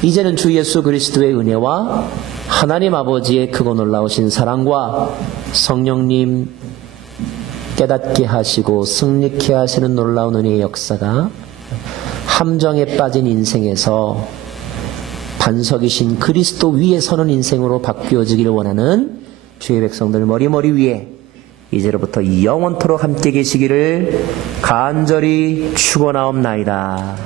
이제는 주 예수 그리스도의 은혜와 하나님 아버지의 크고 놀라우신 사랑과 성령님 깨닫게 하시고 승리케 하시는 놀라운 은혜의 역사가 함정에 빠진 인생에서 반석이신 그리스도 위에 서는 인생으로 바뀌어지기를 원하는 주의 백성들 머리머리 위에 이제로부터 영원토록 함께 계시기를 간절히 축원하옵나이다.